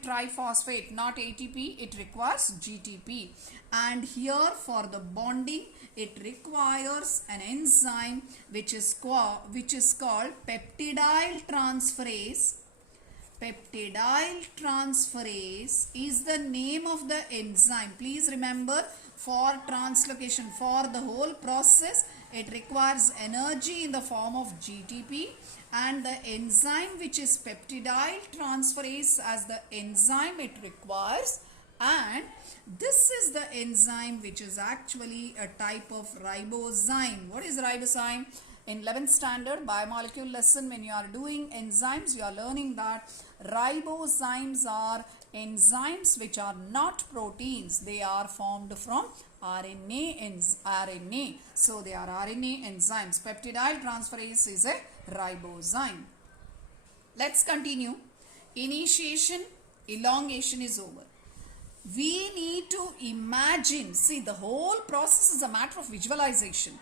triphosphate, not ATP. It requires GTP. And here for the bonding, it requires an enzyme which is called peptidyl transferase. Peptidyl transferase is the name of the enzyme. Please remember, for translocation, for the whole process, It requires energy in the form of GTP, and the enzyme which is peptidyl transferase as the enzyme it requires, and this is the enzyme which is actually a type of ribozyme. What is ribozyme? In 11th standard biomolecule lesson, when you are doing enzymes, you are learning that ribozymes are enzymes which are not proteins. They are formed from RNA. So they are RNA enzymes. Peptidyl transferase is a ribozyme. Let's continue. Initiation, elongation is over. We need to imagine. See, the whole process is a matter of visualization.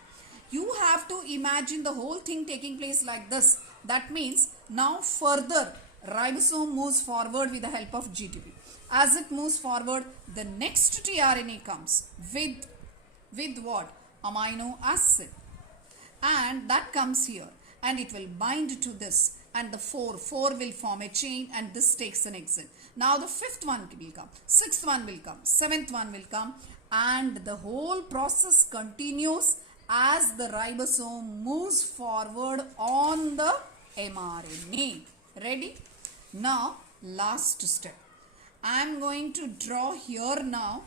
You have to imagine the whole thing taking place like this. That means now further ribosome moves forward with the help of GTP. As it moves forward, the next tRNA comes with what? Amino acid. And that comes here and it will bind to this, and the 4 will form a chain, and this takes an exit. Now the 5th one will come, 6th one will come, 7th one will come, and the whole process continues as the ribosome moves forward on the mRNA. Ready? Now last step. I am going to draw here now.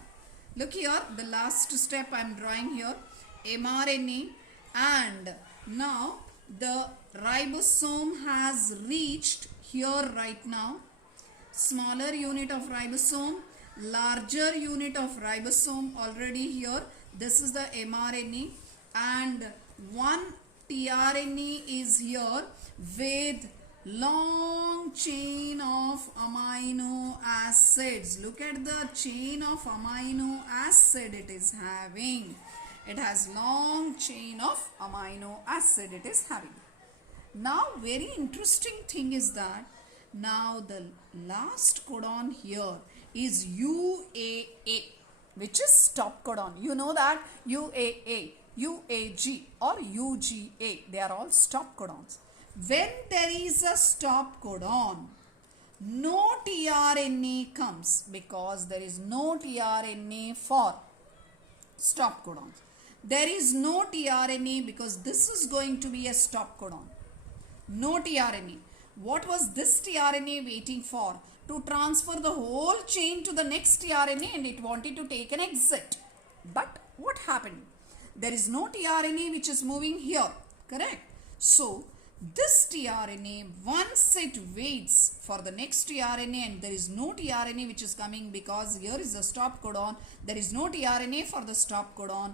Look here, the last step I am drawing here, mRNA, and now the ribosome has reached here right now. Smaller unit of ribosome, larger unit of ribosome already here. This is the mRNA, and one tRNA is here with long chain of amino acids. Look at the chain of amino acid it is having. It has long chain of amino acid it is having. Now very interesting thing is that now the last codon here is UAA, which is stop codon. You know that UAA, UAG or UGA, they are all stop codons. When there is a stop codon, no tRNA comes because there is no tRNA for stop codons. There is no tRNA because this is going to be a stop codon. No tRNA. What was this tRNA waiting for? To transfer the whole chain to the next tRNA, and it wanted to take an exit. But what happened? There is no tRNA which is moving here. Correct? So this tRNA, once it waits for the next tRNA, and there is no tRNA which is coming because here is the stop codon. There is no tRNA for the stop codon.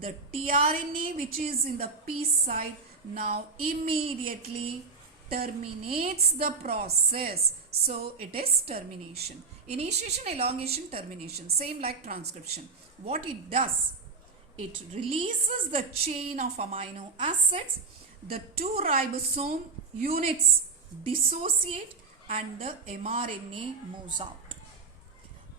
The tRNA which is in the P side now immediately terminates the process. So it is termination. Initiation, elongation, termination. Same like transcription. What it does, it releases the chain of amino acids. The 2 ribosome units dissociate and the mRNA moves out.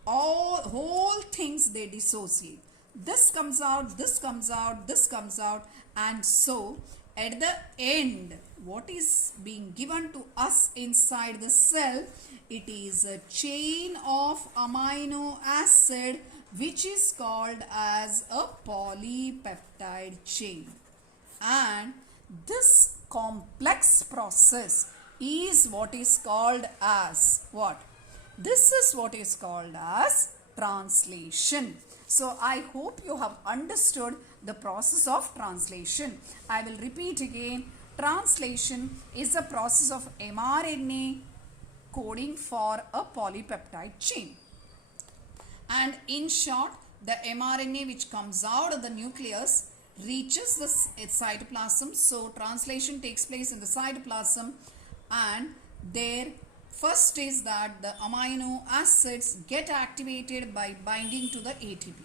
All whole things they dissociate. This comes out, this comes out, this comes out, and so at the end, what is being given to us inside the cell? It is a chain of amino acid which is called as a polypeptide chain. And this complex process is what is called as what? This is what is called as translation. So I hope you have understood the process of translation. I will repeat again. Translation is a process of mRNA coding for a polypeptide chain. And in short, the mRNA which comes out of the nucleus reaches the cytoplasm. So translation takes place in the cytoplasm, and there first is that the amino acids get activated by binding to the ATP.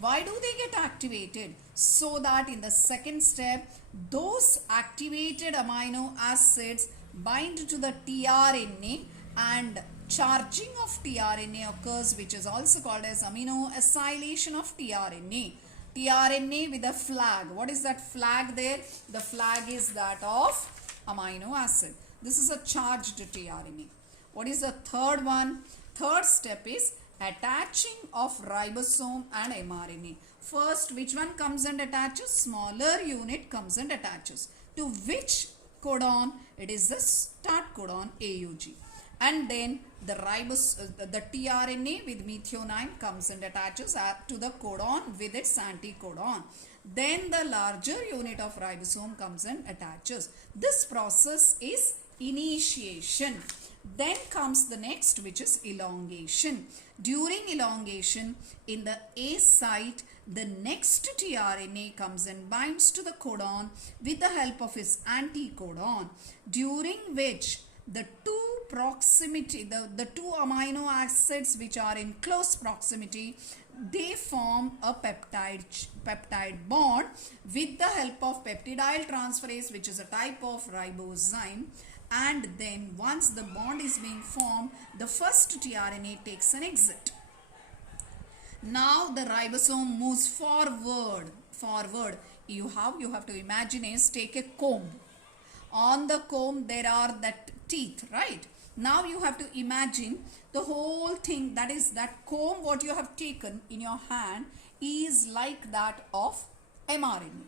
Why do they get activated? So that in the second step, those activated amino acids bind to the tRNA, and charging of tRNA occurs, which is also called as amino acylation of tRNA. tRNA with a flag. What is that flag there? The flag is that of amino acid. This is a charged tRNA. What is the third one? Third step is attaching of ribosome and mRNA. First, which one comes and attaches? Smaller unit comes and attaches. To which codon? It is the start codon AUG. And then the the tRNA with methionine comes and attaches to the codon with its anticodon. Then the larger unit of ribosome comes and attaches. This process is initiation. Then comes the next, which is elongation. During elongation, in the A site, the next tRNA comes and binds to the codon with the help of its anticodon, during which the two two amino acids which are in close proximity, they form a peptide bond with the help of peptidyl transferase, which is a type of ribozyme. And then once the bond is being formed, the first tRNA takes an exit. Now the ribosome moves forward. You have to imagine is, take a comb. On the comb there are that teeth, right? Now you have to imagine the whole thing, that is that comb what you have taken in your hand is like that of mRNA.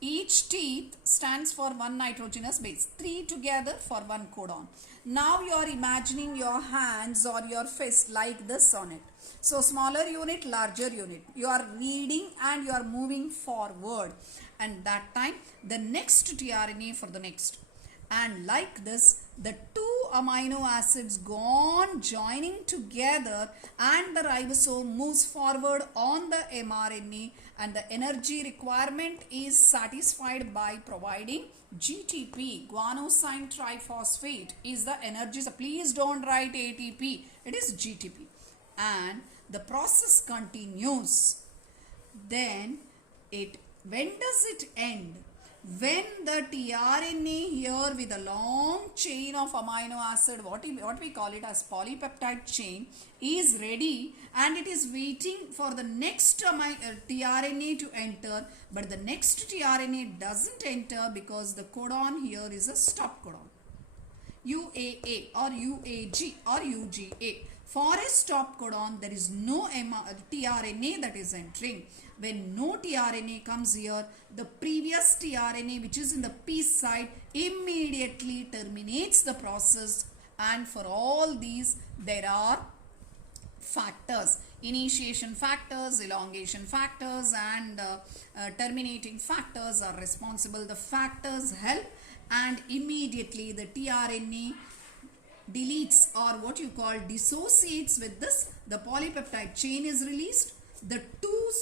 Each teeth stands for one nitrogenous base, 3 together for one codon. Now you are imagining your hands or your fist like this on it. So smaller unit, larger unit. You are reading and you are moving forward. And that time the next tRNA for the next. And like this, the two amino acids go on joining together and the ribosome moves forward on the mRNA, and the energy requirement is satisfied by providing GTP, guanosine triphosphate is the energy. So please don't write ATP, it is GTP. And the process continues. Then when does it end? When the tRNA here with a long chain of amino acid, what we call it as polypeptide chain, is ready and it is waiting for the next tRNA to enter, but the next tRNA doesn't enter because the codon here is a stop codon. UAA or UAG or UGA. For a stop codon, there is no tRNA that is entering. When no tRNA comes here, the previous tRNA which is in the P side immediately terminates the process, and for all these there are factors. Initiation factors, elongation factors and terminating factors are responsible. The factors help and immediately the tRNA deletes or what you call dissociates with this. The polypeptide chain is released. The two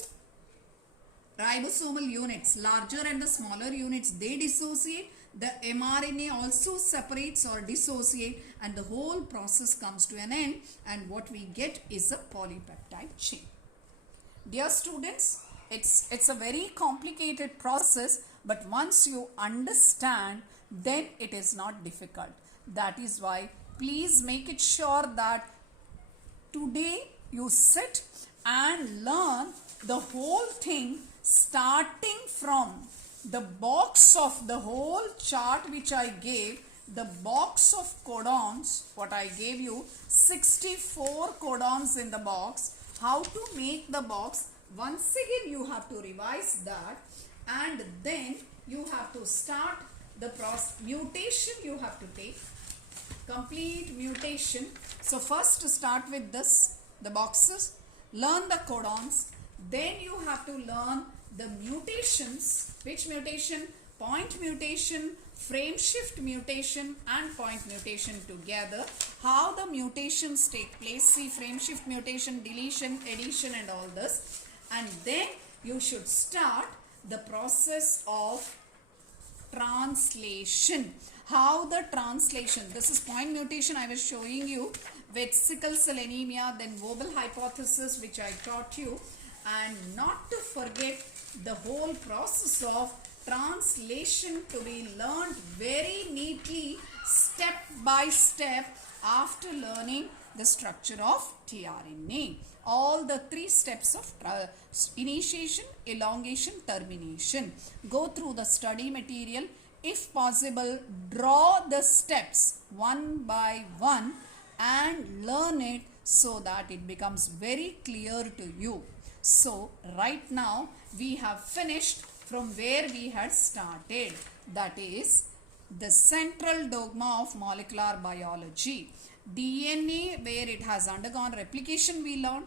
ribosomal units, larger and the smaller units, they dissociate. The mRNA also separates or dissociate, and the whole process comes to an end, and what we get is a polypeptide chain. Dear students, it's a very complicated process, but once you understand, then it is not difficult. That is why please make it sure that today you sit and learn the whole thing, starting from the box of the whole chart which I gave, the box of codons, what I gave you, 64 codons in the box, how to make the box. Once again you have to revise that, and then you have to start the process. Mutation you have to take, complete mutation. So first start with this, the boxes, learn the codons, then you have to learn the mutations. Which mutation? Point mutation, frame shift mutation and point mutation together. How the mutations take place. See, frame shift mutation, deletion, addition and all this. And then you should start the process of translation. How the translation, this is point mutation I was showing you with sickle cell anemia, then Vobel hypothesis which I taught you, and not to forget the whole process of translation to be learned very neatly step by step after learning the structure of tRNA. All the 3 steps of initiation, elongation, termination. Go through the study material. If possible, draw the steps one by one and learn it so that it becomes very clear to you. So right now we have finished from where we had started, that is the central dogma of molecular biology. DNA, where it has undergone replication, we learned.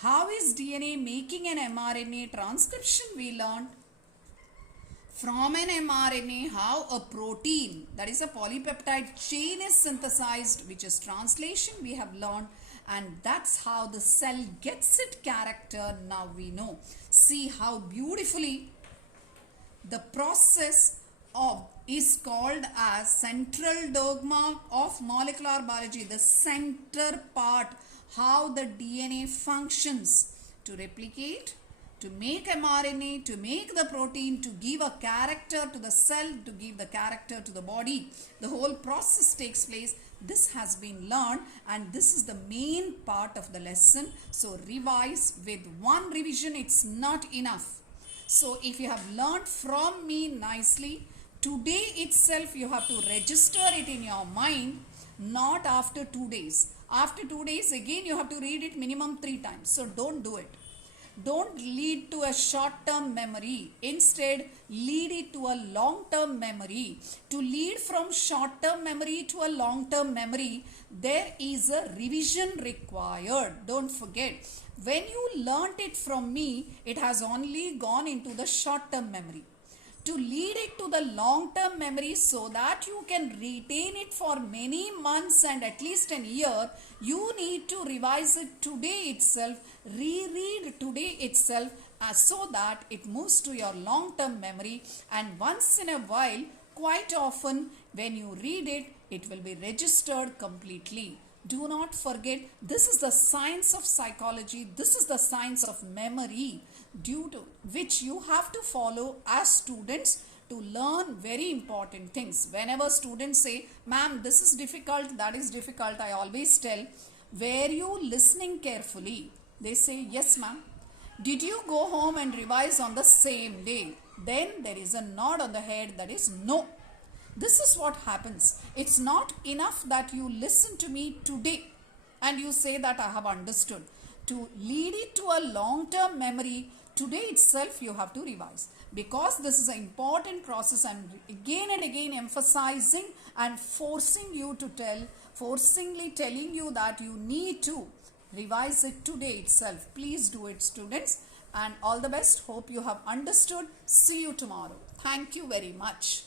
How is DNA making an mRNA transcription, we learned. From an mRNA, how a protein, that is a polypeptide chain, is synthesized, which is translation, we have learned. And that's how the cell gets its character, now we know. See how beautifully the process of is called as central dogma of molecular biology, the center part, how the DNA functions to replicate, to make mRNA, to make the protein, to give a character to the cell, to give the character to the body. The whole process takes place. This has been learned and this is the main part of the lesson. So revise. With one revision it's not enough. So if you have learned from me nicely, today itself you have to register it in your mind, not after 2 days. After 2 days again you have to read it minimum 3 times. So don't do it. Don't lead to a short-term memory. Instead, lead it to a long-term memory. To lead from short-term memory to a long-term memory, there is a revision required. Don't forget. When you learnt it from me, it has only gone into the short-term memory. To lead it to the long-term memory so that you can retain it for many months and at least a year, you need to revise it today itself, reread today itself so that it moves to your long-term memory, and once in a while, quite often when you read it, it will be registered completely. Do not forget, this is the science of psychology, this is the science of memory, due to which you have to follow as students to learn very important things. Whenever students say, ma'am, this is difficult, that is difficult, I always tell, were you listening carefully? They say, yes ma'am. Did you go home and revise on the same day? Then there is a nod on the head, that is no. This is what happens. It's not enough that you listen to me today and you say that I have understood. To lead it to a long-term memory, today itself you have to revise. Because this is an important process, I'm again and again emphasizing and forcingly telling you that you need to revise it today itself. Please do it, students. And all the best. Hope you have understood. See you tomorrow. Thank you very much.